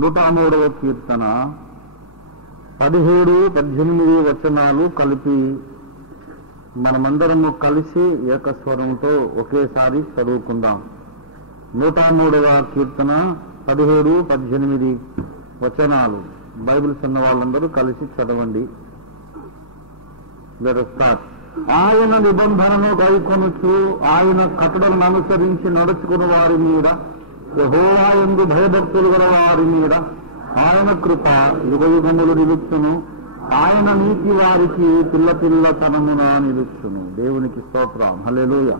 103వ కీర్తన 17, 18 వచనాలు కలిపి మనమందరము కలిసి ఏకస్వరంతో ఒకేసారి చదువుకుందాం. 103వ కీర్తన 17, 18 వచనాలు బైబిల్స్ ఉన్న వాళ్ళందరూ కలిసి చదవండి. Let us start. ఆయన నిబంధనను గైకొనుచు ఆయన కట్టడలను అనుసరించి నడుచుకుని వారి మీద, యెహోవా యందు భయభక్తులు గల వారి మీద ఆయన కృప యుగయుగములు నిలుచును. ఆయన నీతి వారికి పిల్ల పిల్లతనమున నిలుచును. దేవునికి స్తోత్రం. హల్లెలూయా.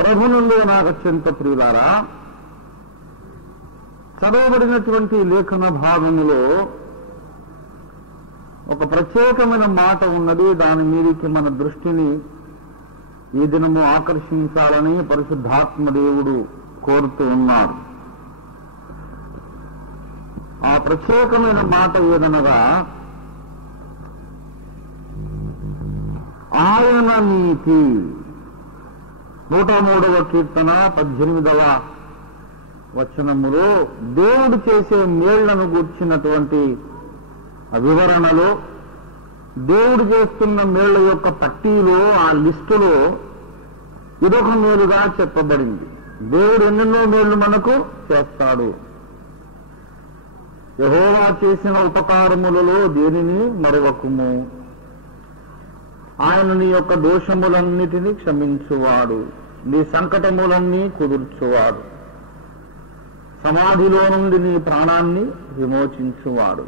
ప్రభునందు నాకు అత్యంత ప్రియులారా, చదవబడినటువంటి లేఖన భాగములో ఒక ప్రత్యేకమైన మాట ఉన్నది. దాని మీదకి మన దృష్టిని ఈ దినము ఆకర్షించాలని పరిశుద్ధాత్మ దేవుడు కోరుతూ ఉన్నారు. ఆ ప్రత్యేకమైన మాట ఏదనగా, ఆయన నీతి. 103వ కీర్తన 18వ వచనములో దేవుడు చేసే మేళ్లను గూర్చినటువంటి వివరణలో, దేవుడు చేస్తున్న మేళ్ల యొక్క పట్టీలో, ఆ లిస్టులో ఇదొక మేలుగా చెప్పబడింది. దేవుడు ఎన్నెన్నో మేళ్లు మనకు చేస్తాడు. యెహోవా చేసిన ఉపకారములలో దేనిని మరొకము. ఆయన నీ యొక్క దోషములన్నిటినీ క్షమించువాడు, నీ సంకటములన్నీ కుదుర్చువాడు, సమాధిలో నుండి నీ ప్రాణాన్ని విమోచించువాడు,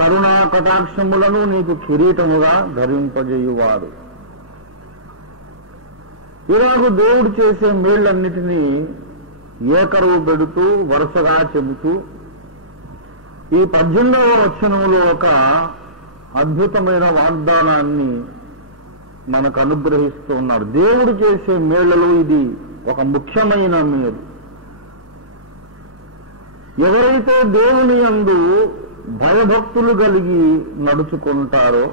కరుణా కటాక్షములను నీకు కిరీటముగా ధరింపజేయువాడు. ఇలాగూ దేవుడు చేసే మేళ్లన్నిటినీ ఏకరువు పెడుతూ వరుసగా చెబుతూ ఈ 18వ వచనంలో ఒక అద్భుతమైన వాగ్దానాన్ని మనకు అనుగ్రహిస్తూ ఉన్నారు. దేవుడు చేసే మేళ్లలో ఇది ఒక ముఖ్యమైన మేలు. ఎవరైతే దేవుని యందు భయభక్తులు కలిగి నడుచుకుంటారో,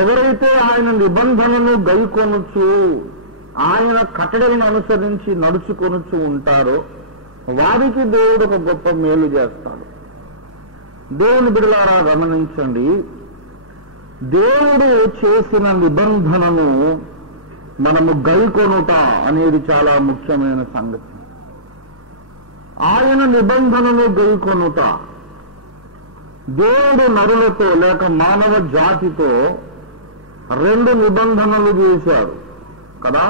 ఎవరైతే ఆయన నిబంధనను గైకొనుచు ఆయన కట్టడలను అనుసరించి నడుచుకొనుచు ఉంటారో వారికి దేవుడు ఒక గొప్ప మేలు చేస్తాడు. దేవుని బిడ్డలారా గమనించండి, దేవుడు చేసిన నిబంధనను మనము గైకొనుట అనేది చాలా ముఖ్యమైన సంగతి. ఆయన నిబంధనను గైకొనుట. దేవుడు నరులతో లేక మానవ జాతితో 2 నిబంధనలు చేశాడు కదా.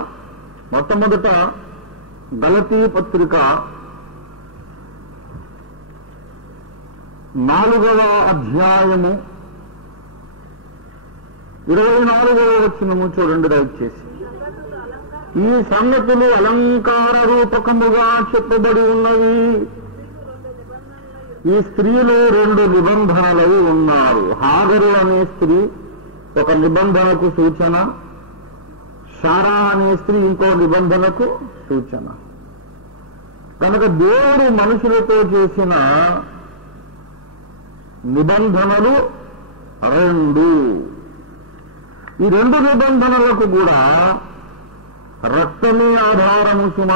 మొట్టమొదట గలతీ పత్రిక 4వ అధ్యాయము 24వ వచనము చూడండి దయచేసి. ఈ సంగతులు అలంకార రూపకముగా చెప్పబడి ఉన్నవి. ఈ స్త్రీలు 2 నిబంధనలై ఉన్నారు. హాగరు అనే స్త్రీ ఒక నిబంధనకు సూచన, శారా అనే స్త్రీ ఇంకో నిబంధనకు సూచన. కనుక దేవుడు మనుషులతో చేసిన నిబంధనలు 2. ఈ 2 నిబంధనలకు కూడా రక్తమే ఆధారము సుమ.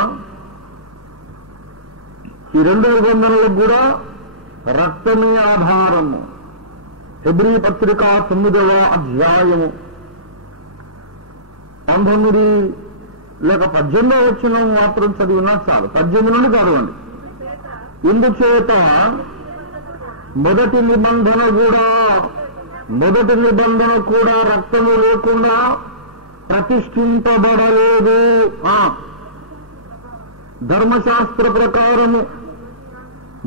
ఈ 2 నిబంధనలకు కూడా రక్తమే ఆధారము. హెబ్రీ పత్రిక 9వ అధ్యాయము 19 లేక 18వ వచనం మాత్రం చదివినా చాలు. 18 నుండి చదవండి. ఇందుచేత మొదటి నిబంధన కూడా రక్తము లేకుండా ప్రతిష్ఠింపబడలేదు. ధర్మశాస్త్ర ప్రకారము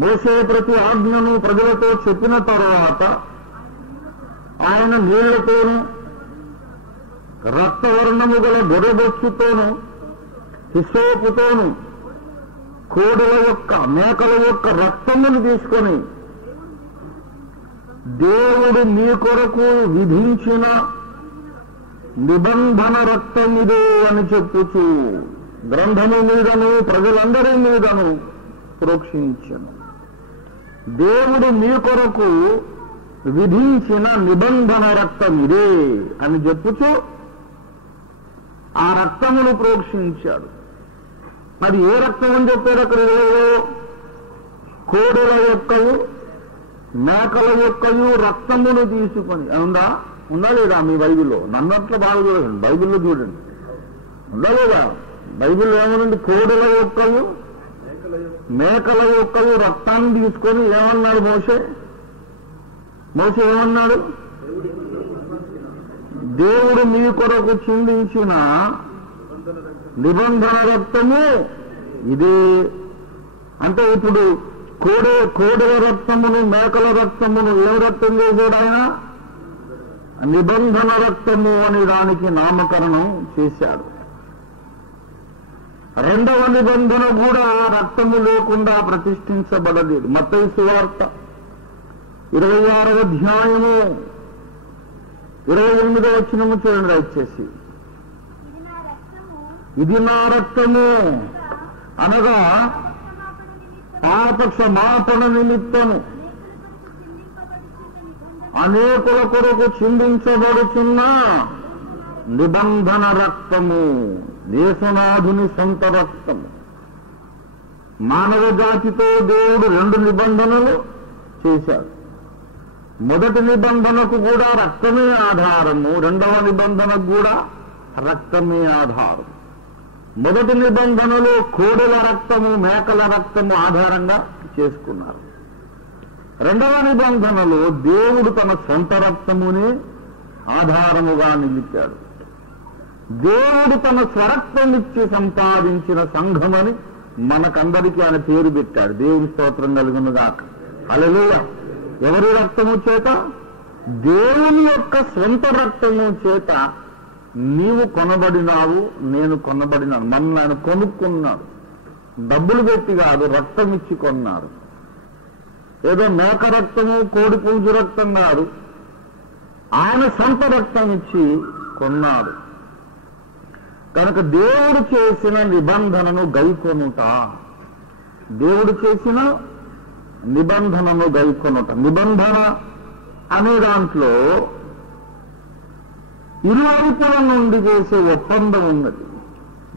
మోషే ప్రతి ఆజ్ఞను ప్రజలతో చెప్పిన తర్వాత ఆయన నీళ్లతోనూ రక్తవర్ణము గల గొర్రెబొచ్చుతోనూ హిస్సోపుతోనూ కోడెల యొక్క మేకల యొక్క రక్తమును తీసుకొని దేవుడు మీ కొరకు విధించిన నిబంధన రక్తమిదే అని చెప్పుచు గ్రంథము మీదను ప్రజలందరి మీదను ప్రోక్షించను. దేవుడు మీ కొరకు విధించిన నిబంధన రక్తం ఇదే అని చెప్పుచు ఆ రక్తమును ప్రోక్షించాడు. మరి ఏ రక్తం అని చెప్పారు అక్కడ? కోడెల యొక్కయు మేకల యొక్కయు రక్తమును తీసుకొని ఉందా లేదా మీ బైబిల్లో? నన్నట్లో బాగా చూడండి, బైబిల్లో చూడండి, ఉందా లేదా? బైబిల్లో ఏమనండి? కోడెల యొక్కయు మేకల యొక్కయు రక్తాన్ని తీసుకొని ఏమన్నాడు మోషే ఏమన్నాడు? దేవుడు మీ కొరకు చిందించిన నిబంధన రక్తము ఇదే. అంటే ఇప్పుడు కోడెల రక్తమును మేకల రక్తమును ఏం రక్తం చేశాడు ఆయన? నిబంధన రక్తము అని దానికి నామకరణం చేశాడు. రెండవ నిబంధన కూడా రక్తము లేకుండా ప్రతిష్ఠించబడలేదు. మత్తయి సువార్త 26వ అధ్యాయము 28వ వచనము చూడండి దయచేసి. ఇది నా రక్తము అనగా పాప క్షమాపణ నిమిత్తము అనేకుల కొరకు చిందించబడుచున్న నిబంధన రక్తము, యేసునాథుని సొంత రక్తము. మానవ జాతితో దేవుడు 2 నిబంధనలు చేశాడు. మొదటి నిబంధనకు కూడా రక్తమే ఆధారము, రెండవ నిబంధనకు కూడా రక్తమే ఆధారం. మొదటి నిబంధనలో కోడెల రక్తము మేకల రక్తము ఆధారంగా చేసుకున్నారు. రెండవ నిబంధనలో దేవుడు తన సొంత రక్తమునే ఆధారముగా నిలిపాడు. దేవుడు తన స్వరక్తమిచ్చి సంపాదించిన సంఘమని మనకందరికీ ఆయన పేరు పెట్టాడు. దేవుని స్తోత్రం కలుగునుగాక. హల్లెలూయా. ఎవరి రక్తము చేత? దేవుని యొక్క సొంత రక్తము చేత నీవు కొనబడినావు, నేను కొనబడినాను. మన ఆయన కొనుక్కున్నాడు, డబ్బులు పెట్టి కాదు, రక్తం ఇచ్చి కొన్నారు. ఏదో మేక రక్తము కోడి పుంజు రక్తం కాదు, ఆయన సొంత రక్తం ఇచ్చి కొన్నాడు. కనుక దేవుడు చేసిన నిబంధనను గైకొనుట, దేవుడు చేసిన నిబంధనను గైకొనుట. నిబంధన అనే దాంట్లో ఇరువైపుల నుండి చేసే ఒప్పందం ఉన్నది.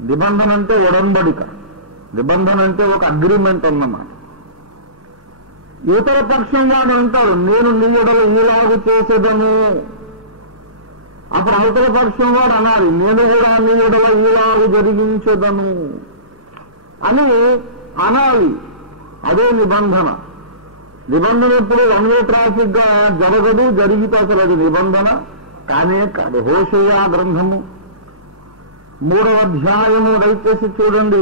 నిబంధన అంటే ఒడంబడిక, నిబంధన అంటే ఒక అగ్రిమెంట్ అన్నమాట. ఇతర పక్షం వాడు అంటాడు, నేను నీ ఎడల ఈలాగు చేసేదను. అప్పుడు అవతల పక్షం వాడు అనాలి, నేను కూడా నీ ఎడల ఈలాగు జరిగించదను అని అనాలి. అదే నిబంధన. నిబంధన ఎప్పుడు వన్ వే ట్రాఫిక్ గా జరగదు, జరిగితే అసలు అది నిబంధన కానే కాదు. హోషేయ గ్రంథము 3వ అధ్యాయము దయచేసి చూడండి.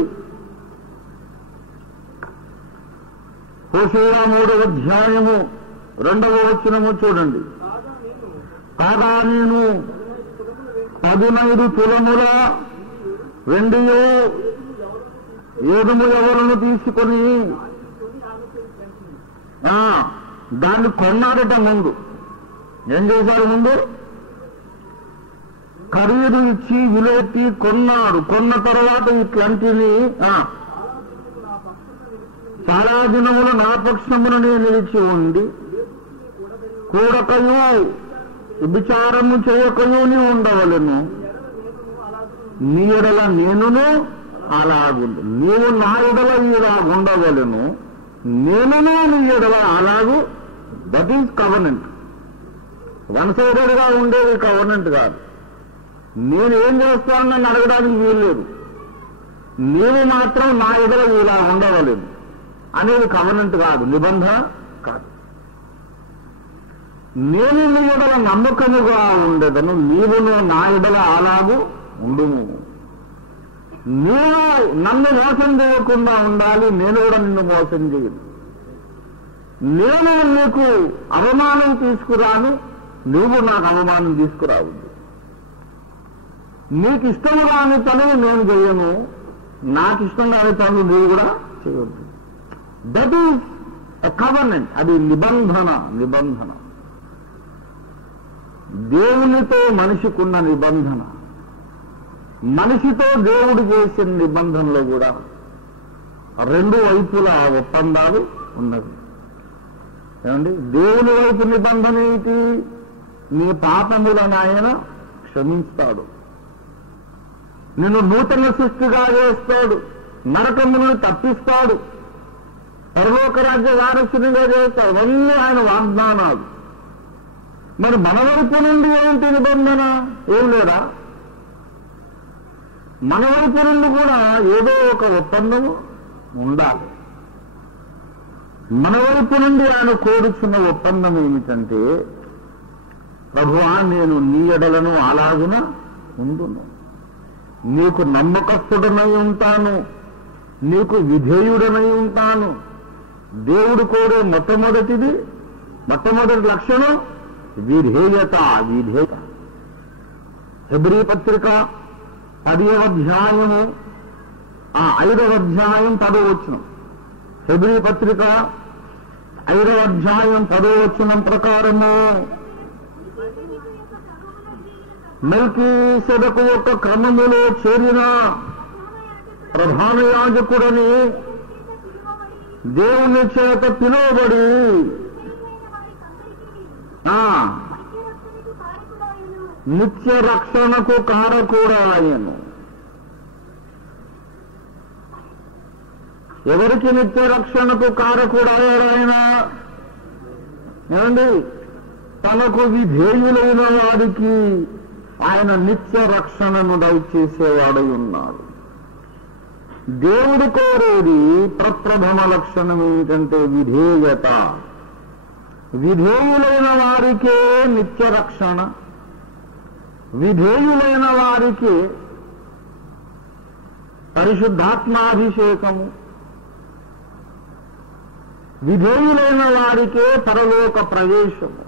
హోషేయ 3వ అధ్యాయము 2వ వచనము చూడండి. కాగా నేను 15 తులముల వెండియో ఏదుము ఎవరును తీసుకొని దాన్ని కొన్నాడట. ముందు ఏం చేశాడు? ముందు ఖరీదు ఇచ్చి విలేటి కొన్నాడు. కొన్న తర్వాత ఇట్లాంటిని చాలా దినములు నా పక్షమును నేను నిలిచి ఉండి కూడకయు విచారము చేయకయు నీ ఉండవలను. నీ ఎడల నేనును అలాగుండు, నీవు నా ఎడల ఇలాగుండవలను, నేనును నీ ఎడల అలాగు. That is covenant. One sided గా ఉండేది కవర్నెంట్ కాదు. నేను ఏం చేస్తానని అడగడానికి వీల్లేదు, నీవు మాత్రం నా ఎడల ఇలా ఉండవలేదు అనేది కవర్నెంట్ కాదు, నిబంధన కాదు. నేను నీ ఎడల నమ్మకముగా ఉండేదను, నీవును నా ఎడల అలాగూ ఉండుము. నీవు నన్ను మోసం చేయకుండా ఉండాలి, నేను కూడా నిన్ను మోసం చేయను. నేను నీకు అవమానం తీసుకురాను, నువ్వు నాకు అవమానం తీసుకురావద్దు. నీకు ఇష్టం కాని పనులు నేను చేయను, నాకు ఇష్టం కాని పనులు నువ్వు కూడా చేయవద్దు. That is a covenant. అది నిబంధన. నిబంధన దేవునితో మనిషికున్న నిబంధన, మనిషితో దేవుడు చేసిన నిబంధనలో కూడా 2 వైపులా ఒప్పందాలు ఉన్నవి. ఏమండి? దేవుని వైపు నిబంధన ఏంటి? నీ పాపములను ఆయన క్షమిస్తాడు, నిన్ను నూతన సృష్టిగా చేస్తాడు, నరకము నుండి తప్పిస్తాడు, పరలోక రాజ్య వారసునిగా చేస్తాడు. అవన్నీ ఆయన వాగ్దానాలు. మరి మన వైపు నుండి ఏంటి నిబంధన? ఏం లేదా? మన వైపు నుండి కూడా ఏదో ఒక ఒప్పందము ఉండాలి. మన వైపు నుండి ఆయన కోరుచున్న ఒప్పందం ఏమిటంటే, ప్రభువా నేను నీ ఎడలను అలాగున ఉండును, నీకు నమ్మకస్తుడనై ఉంటాను, నీకు విధేయుడనై ఉంటాను. దేవుడు కోరే మొట్టమొదటి లక్షణం విధేయత. హెబ్రీ పత్రిక 10వ అధ్యాయము 5వ అధ్యాయం 10వ వచనం. హెబ్రీ పత్రిక 5వ అధ్యాయం 10వ వచనం ప్రకారము మెల్కీసెదకు ఒక క్రమములో చేరిన ప్రధాన యాజకుడని దేవుని చేత పిలువబడి నిత్య రక్షణకు కారకుడాయను. ఎవరికి నిత్య రక్షణకు కారకుడాయన? ఏమండి? తనకు విధేయులైన వారికి ఆయన నిత్య రక్షణను దయచేసేవాడై ఉన్నాడు. దేవుడు కోరేది ప్రప్రథమ లక్షణం ఏమిటంటే విధేయత. విధేయులైన వారికే నిత్య రక్షణ, విధేయులైన వారికి పరిశుద్ధాత్మాభిషేకము, విధేయులైన వారికే పరలోక ప్రవేశము.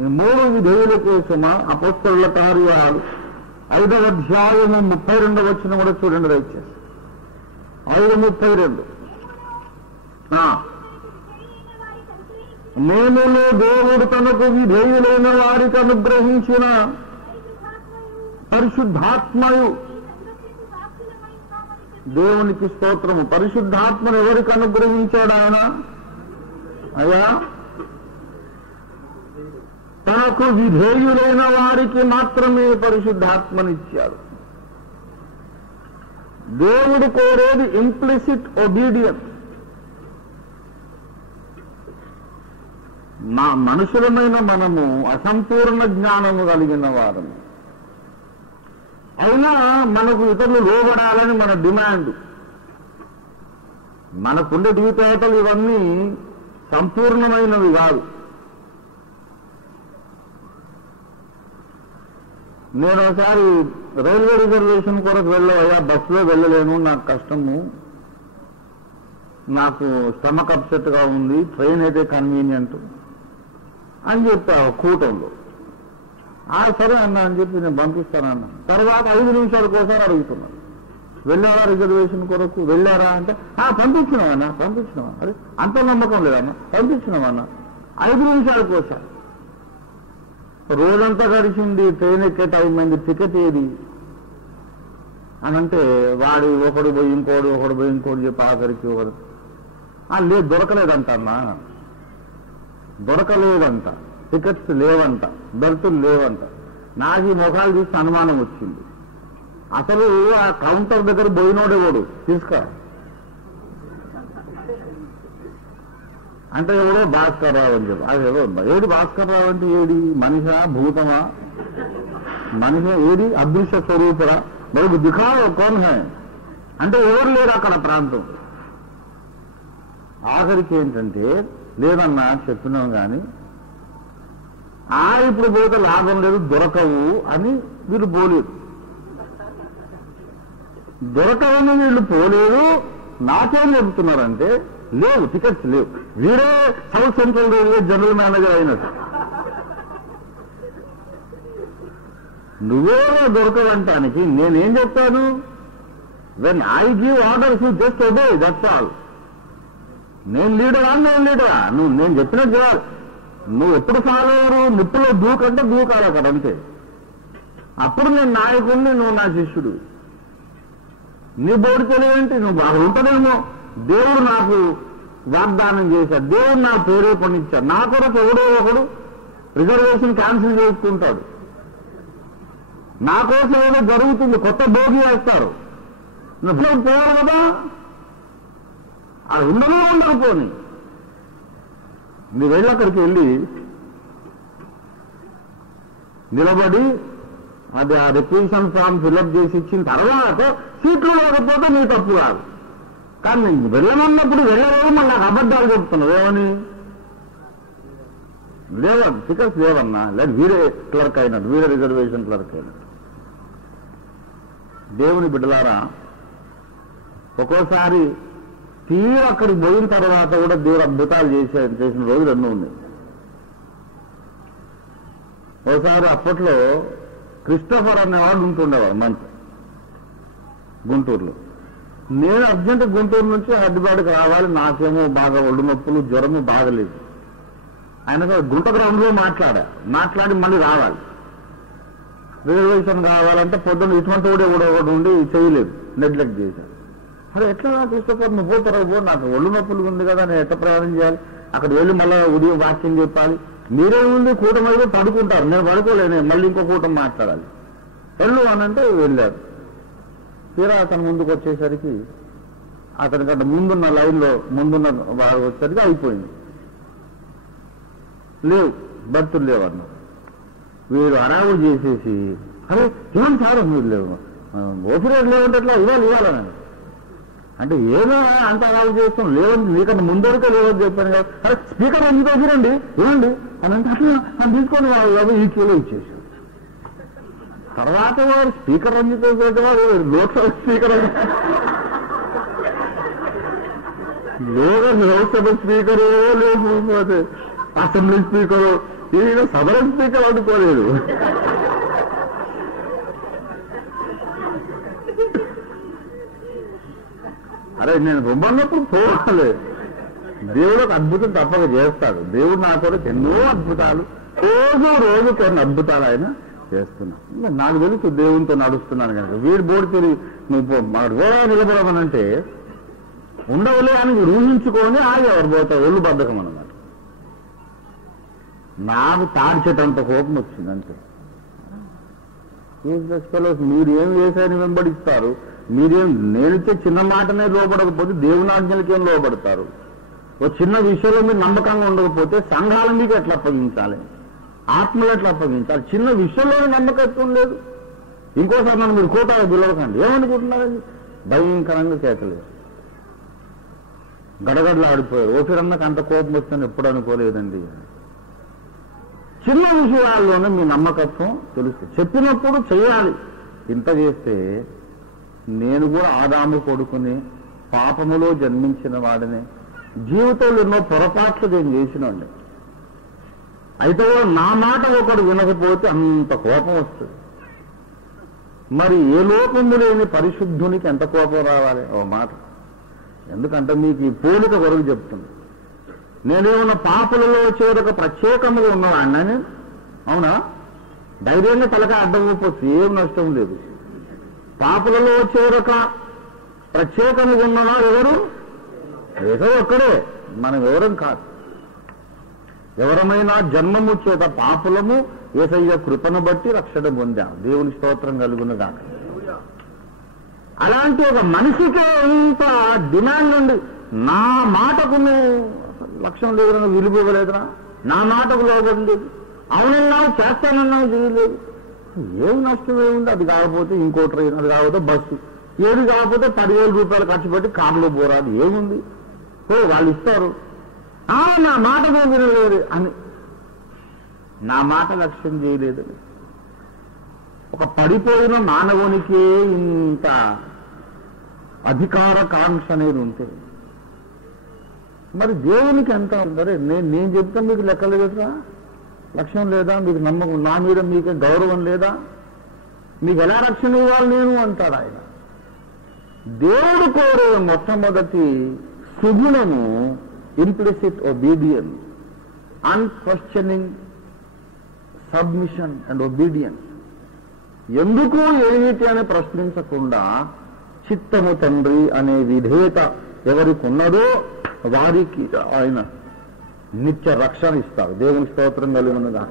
ఈ 3 విధేయుల కోసమా అపొస్తలుల కార్యాలు 5వ అధ్యాయము 32వ వచనం కూడా చూడండి దయచేసి. 5:32. నేనులో దేవుడు తనకు విధేయులైన వారికి అనుగ్రహించిన పరిశుద్ధాత్మయు. దేవునికి స్తోత్రము. పరిశుద్ధాత్మను ఎవరికి అనుగ్రహించాడు ఆయన? అయ్యా, తనకు విధేయులైన వారికి మాత్రమే పరిశుద్ధాత్మనిచ్చాడు. దేవుడు కోరేది ఇంప్లిసిట్ ఒబీడియన్స్. మనుషులమైన మనము అసంపూర్ణ జ్ఞానము కలిగిన వారము. అయినా మనకు ఇతరులు లోబడాలని మన డిమాండ్. మనకుండే జీవితాలు ఇవన్నీ సంపూర్ణమైనవి కాదు. నేను ఒకసారి రైల్వే రిజర్వేషన్ కొరకు వెళ్ళవయ్యా, బస్సులో వెళ్ళలేను, నాకు కష్టము, నాకు స్టమక్ అప్సెట్గా ఉంది, ట్రైన్ అయితే కన్వీనియంట్ అని చెప్పా కూటంలో. సరే అన్న అని చెప్పి నేను పంపిస్తానన్నా. తర్వాత 5 నిమిషాలకు ఒకసారి అడుగుతున్నాను, వెళ్ళారా రిజర్వేషన్ కొరకు? వెళ్ళారా అంటే పంపించినామన్నా. పంపించినావా? అరే అంత నమ్మకం లేదన్నా. పంపించినామన్నా. 5 నిమిషాలకు ఒకసారి. రోజంతా గడిచింది, ట్రైన్ ఎక్కే టైం అయింది, టికెట్ ఏది అనంటే వాడు ఒకడు పోయి ఇంకోడు చెప్పి ఆఖరికి ఒకరు లేదు దొరకలేదంట అన్నా, దొరకలేదంట, టికెట్స్ లేవంట, బెర్తులు లేవంట. నాకు ఈ ముఖాలు చూసి అనుమానం వచ్చింది. అసలు ఆ కౌంటర్ దగ్గర పోయినోడేవాడు తీసుకా అంటే ఎవడో భాస్కర్ రావు అని చెప్పి. అది ఎవరో ఏది భాస్కర్ రావు అంటే ఏది? మనిషా భూతమా? మనిషి ఏది? అదృశ్య స్వరూపురా? బయట దిఖాओ कौन है అంటే ఎవరు లేరు అక్కడ ప్రాంతం. ఆఖరికి ఏంటంటే లేదన్నా చెప్పినాం కానీ ఇప్పుడు పోతే లాభం లేదు, దొరకవు అని వీళ్ళు పోలేదు. దొరకవని వీళ్ళు పోలేదు. నాకేం చెబుతున్నారంటే లేవు, టికెట్స్ లేవు. వీడే south central railway general manager అయినట్టు. నువ్వే దొరకవంటానికి నేనేం చెప్తాను? When I give orders you just obey, that's all. నేను లీడరా? నేను చెప్పినట్టు చేయాలి. నువ్వు ఎప్పుడు ఫాలోవరు? నిప్పులో దూకంటే దూకాలి అక్కడ అంతే. అప్పుడు నేను నాయకుడిని, నువ్వు నా శిష్యుడు. నీ బోర్డు తెలియంటే నువ్వు బాగా ఉంటదేమో. దేవుడు నాకు వాగ్దానం చేశాడు, దేవుడు నా ప్రేరేపణిచ్చాడు. నా కొరకు ఎవడో ఒకడు రిజర్వేషన్ క్యాన్సిల్ చేసుకుంటాడు. నా కోసం ఏదో జరుగుతుంది, కొత్త భోగి వేస్తారు. నువ్వు పోవాలి కదా. అది ఉండకపోని మీరు వెళ్ళి అక్కడికి వెళ్ళి నిలబడి అది ఆ రిక్వెజిషన్ ఫామ్ ఫిల్అప్ చేసి ఇచ్చిన తర్వాత సీట్లు లేకపోతే నీ తప్పు కాదు. కానీ నేను వెళ్ళమన్నప్పుడు వెళ్ళలేదు, మళ్ళీ నాకు అబద్ధాలు చెప్తున్నావు. ఏమని లేవన్నా టికెట్స్ లేవన్నా, లేదు వీరే క్లర్క్ అయినట్టు, వీరే రిజర్వేషన్ క్లర్క్ అయినట్టు. దేవుని బిడ్డలారా, ఒక్కోసారి తీరు అక్కడికి పోయిన తర్వాత కూడా దేవుడు అద్భుతాలు చేసిన రోజులు ఎన్నో ఉన్నాయి. ఒకసారి అప్పట్లో క్రిస్టోఫర్ అనేవాడు ఉంటుండేవాడు మంచి గుంటూరులో. నేను అర్జెంట్ గుంటూరు నుంచి హైదరాబాద్కి రావాలి, నాకేమో బాగా ఒళ్ళు నొప్పులు, జ్వరము బాగలేదు. ఆయన గుంట గ్రౌండ్లో మాట్లాడి మళ్ళీ రావాలి. రిజర్వేషన్ కావాలంటే పొద్దున్న ఇటువంటి ఒకటి ఉండి చేయలేదు, నెగ్లెక్ట్ చేశాను. అదే ఎట్లా క్రిస్టోఫర్ నువ్వు పోతారో, నాకు ఒళ్ళు నొప్పులు ఉంది కదా, నేను ఎట్లా ప్రయాణం చేయాలి, అక్కడ వెళ్ళి మళ్ళీ ఉదయం వాక్యం చెప్పాలి, మీరేముంది కూటమి అయితే పడుకుంటారు, నేను పడుకోలేను, మళ్ళీ ఇంకో కూటమి మాట్లాడాలి, వెళ్ళు అనంటే వెళ్ళారు. తీరా అతను ముందుకు వచ్చేసరికి అతనికంటే ముందున్న లైన్లో ముందున్న వాడు వచ్చేసరికి అయిపోయింది. లేవు, బర్తులు లేవన్నా. వీరు అరావులు చేసేసి అరే ఏం సార్ మీరు లేవు, ఓపిరేట్ లేవంటే ఎట్లా ఇవ్వాలని అంటే ఏదో అంత అరావు చేస్తాం, లేవని మీకన్నా ముందరికే లేవని చెప్పాను కదా. అరే స్పీకర్ ఎందుకు వచ్చిరండి ఇవ్వండి అని అంటే అట్లా తీసుకొని వాళ్ళు ఈ క్యూలో ఇచ్చేసారు. తర్వాత వాడు స్పీకర్ ఎందుకు వాడు లోక్సభ స్పీకర్ లోక్సభ స్పీకరు లేకపోతే అసెంబ్లీ స్పీకరు, ఈయన సదరన్ స్పీకర్ అనుకోలేదు. అరే నేను రొమ్మన్నప్పుడు పోవాలి, దేవుడు ఒక అద్భుతం తప్పక చేస్తాడు. దేవుడు నా కొరకు ఎన్నో అద్భుతాలు, రోజు కొన్ని అద్భుతాలు ఆయన చేస్తున్నాను. నాకు తెలుసు దేవునితో నడుస్తున్నాను కనుక. వీడి బోర్డు తిరిగి నువ్వు గోడ నిలబడమనంటే ఉండవులే అని ఊహించుకొని ఎవరు పోతావు, ఒళ్ళు బద్ధకం అన్నమాట. నాకు తాడ్చేటంత కోపం వచ్చింది అంతే. మీరు ఏం వేసాయని వెంబడిస్తారు, మీరేం నేనిచ్చే చిన్న మాటనే లోపడకపోతే దేవుని ఆజ్ఞలకి ఏం లోపడతారు? ఓ చిన్న విషయంలో మీరు నమ్మకంగా ఉండకపోతే సంఘాలు మీకు ఎట్లా అప్పగించాలి, ఆత్మలు ఎట్లా అప్పగించాలి? చిన్న విషయంలో నమ్మకత్వం లేదు. ఇంకోసారి నన్ను మీరు కోటాలు పిలవకండి, ఏమనుకుంటున్నారండి? భయంకరంగా కేకలేదు, గడగడలు ఆడిపోయారు. ఓపిరన్నకు అంత కోపం వస్తుందని ఎప్పుడు అనుకోలేదండి. చిన్న విషయాల్లోనే మీ నమ్మకత్వం తెలుస్తుంది. చెప్పినప్పుడు చెయ్యాలి. ఇంత చేస్తే నేను కూడా ఆదాము కొడుకుని పాపములో జన్మించిన వాడిని, జీవితంలో ఎన్నో పొరపాట్లు నేను చేసినండి. అయితే నా మాట ఒకడు వినకపోతే అంత కోపం వస్తుంది. మరి ఏ లోపము లేని పరిశుద్ధునికి ఎంత కోపం రావాలి? ఓ మాట. ఎందుకంటే మీకు ఈ పోలిక వరకు చెప్తుంది. నేనేమన్నా పాపులలో చేరక ప్రత్యేకముగా ఉన్నవాడిని, అవునా? ధైర్యంగా తలక అడ్డం పోవచ్చు, ఏం నష్టం లేదు. పాపులలో చేరక ప్రత్యేకముగా ఉన్నవా ఎవరు? ఏదో ఒక్కడే, మనం ఎవరం కాదు. ఎవరమైనా జన్మము చేత పాపులము యేసయ్య కృపను బట్టి రక్షణ పొందాం. దేవుని స్తోత్రం కలుగునుగా. అలాంటి ఒక మనిషికే ఇంత డిమాండ్ ఉంది. నా మాటకు లక్ష్యం లేదురా, విలువ ఇవ్వలేదురా, నా మాటకు లోబడి అవునన్నావు, చేస్తానన్నావు, చేయలేదు. ఏం నష్టం ఏముంది? అది కాకపోతే ఇంకో ట్రైన్, అది కాకపోతే బస్సు, ఏది కాకపోతే 10,000 రూపాయలు ఖర్చు పెట్టి కారులో పోరాదు, ఏముంది? వాళ్ళు ఇస్తారు. నా మాట వినలేదు అని, నా మాట లక్ష్యం చేయలేదని. ఒక పడిపోయిన మానవునికే ఇంత అధికార కాంక్ష అనేది ఉంటే మరి దేవునికి ఎంత ఉందరే? నేను చెప్తా మీకు లెక్కలేదురా, లక్ష్యం లేదా, మీకు నమ్మకం, నా మీద మీకే గౌరవం లేదా, మీకు ఎలా రక్షణ ఇవ్వాలి నేను అంటాడు ఆయన. దేవుడు కోరే మొట్టమొదటి సుగుణము implicit obedience, unquestioning submission and obedience. ఎందుకు ఏమిటి అని ప్రశ్నించకుండా చిత్తము తండ్రి అనే విధేయత ఎవరికి ఉన్నదో వారికి ఆయన నిత్య రక్షణ ఇస్తారు. దేవుని స్తోత్రం కలుగునుగా.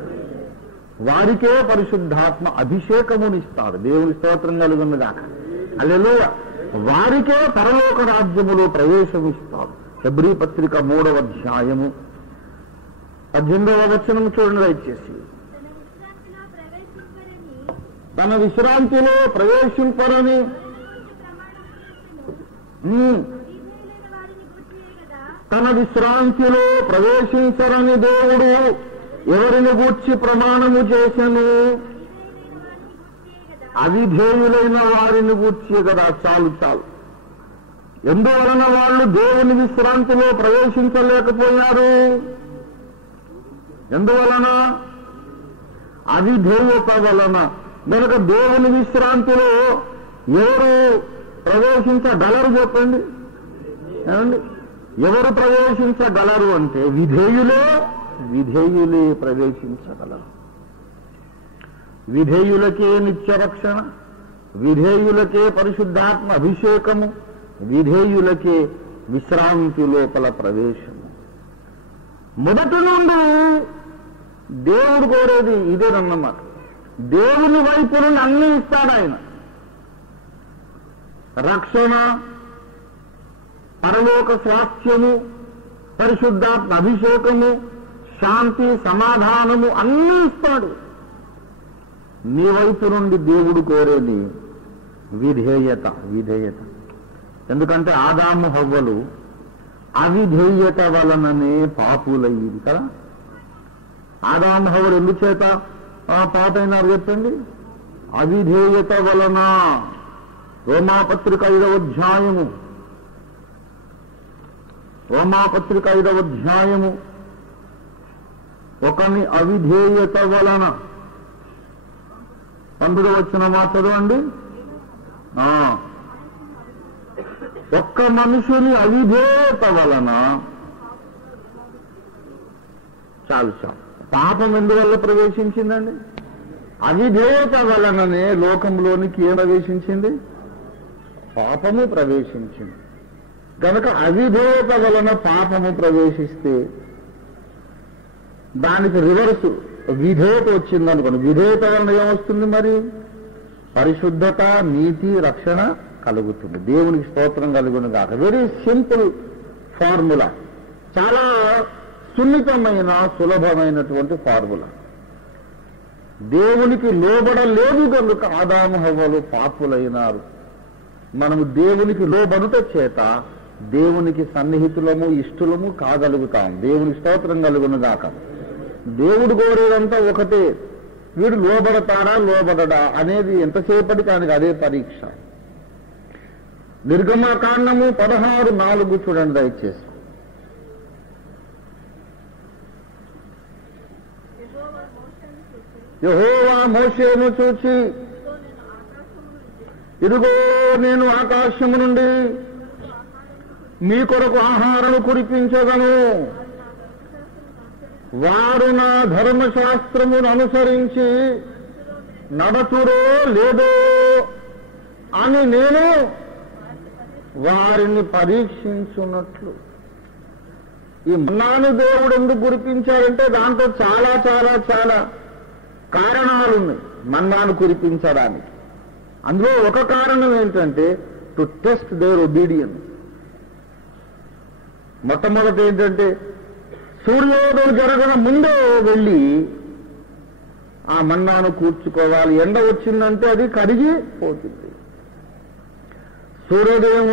వారికే పరిశుద్ధాత్మ అభిషేకమునిస్తాడు. దేవుని స్తోత్రం కలుగునుగా. హల్లెలూయా. వారికే పరలోక రాజ్యములో ప్రవేశమిస్తాడు. హెబ్రీ పత్రిక 3వ అధ్యాయము 18వ వచనం చూడండి దయచేసి. తన విశ్రాంతిలో ప్రవేశింపరని తన విశ్రాంతిలో ప్రవేశించరని దేవుడు ఎవరిని గూర్చి ప్రమాణము చేసెను? అవిధేయులైన వారిని గూర్చి కదా. చాలు చాలు. ఎందువలన వాళ్ళు దేవుని విశ్రాంతిలో ప్రవేశించలేకపోయారు? ఎందువలన? అవిధేయత వలన. కనుక దేవుని విశ్రాంతిలో ఎవరు ప్రవేశించగలరు చెప్పండి? ఏమండి? ఎవరు ప్రవేశించగలరు అంటే విధేయులే ప్రవేశించగలరు. విధేయులకే నిత్యరక్షణ, విధేయులకే పరిశుద్ధాత్మ అభిషేకము, విధేయులకే విశ్రాంతి లోపల ప్రవేశము. మొదటి నుండి దేవుడు కోరేది ఇదేనన్నమాట. దేవుని వైపు నుండి అన్ని ఇస్తాడు ఆయన. రక్షణ, పరలోక స్వాస్థ్యము, పరిశుద్ధాత్మ అభిషేకము, శాంతి, సమాధానము అన్నీ ఇస్తాడు. నీ వైపు నుండి దేవుడు కోరేది విధేయత. ఎందుకంటే ఆదాము హవ్వలు అవిధేయత వలననే పాపులయ్యింది కదా. ఆదాము హవ్వలు ఎందుచేత పాపైనారు చెప్పండి? అవిధేయత వలన. రోమాపత్రిక 5వ అధ్యాయము ఒకని అవిధేయత వలన 12వ వచనం చదవండి. ఒక్క మనుషుని అవిధేయత వలన. చాలు. పాపం ఎందువల్ల ప్రవేశించిందండి? అవిధేయత వలననే లోకంలోనికి ఏం ప్రవేశించింది? పాపము ప్రవేశించింది. కనుక అవిధేయత వలన పాపము ప్రవేశిస్తే దానికి రివర్సు విధేయత వచ్చిందనుకోండి. విధేయత వలన ఏమొస్తుంది మరి? పరిశుద్ధత, నీతి, రక్షణ కలుగుతుంది. దేవునికి స్తోత్రం కలుగును కాక. Very simple formula. చాలా సున్నితమైన సులభమైనటువంటి ఫార్ములా. దేవునికి లోబడలేదు కనుక ఆదాము హవ్వలు పాపులైనారు. మనము దేవునికి లోబడుట చేత దేవునికి సన్నిహితులము, ఇష్టలము కాగలుగుతాం. దేవునికి స్తోత్రం కలుగును గాక. దేవుడు కోరేదంతా ఒకటే. వీడు లోబడతాడా లోబడడా అనేది ఎంతసేపటికి ఆయనకు అదే పరీక్ష. నిర్గమకాండము 16:4 చూడండి దయచేసి. యెహోవా మోషేను చూచి, ఇదిగో నేను ఆకాశము నుండి మీ కొరకు ఆహారము కురిపించగను. వారు నా ధర్మశాస్త్రమును అనుసరించి నడచురో లేదో అని నేను వారిని పరీక్షించున్నట్లు. ఈ మన్నాను దేవుడు ఎందుకు కురిపించాడంటే దాంట్లో చాలా చాలా చాలా కారణాలున్నాయి మన్నాను కురిపించడానికి. అందులో ఒక కారణం ఏంటంటే టు టెస్ట్ దేర్ ఒబీడియన్స్. మొట్టమొదటి ఏంటంటే సూర్యోదయం జరగన ముందే వెళ్ళి ఆ మన్నాను కూర్చుకోవాలి. ఎండ వచ్చిందంటే అది కరిగి పోతుంది. సూర్యోదయం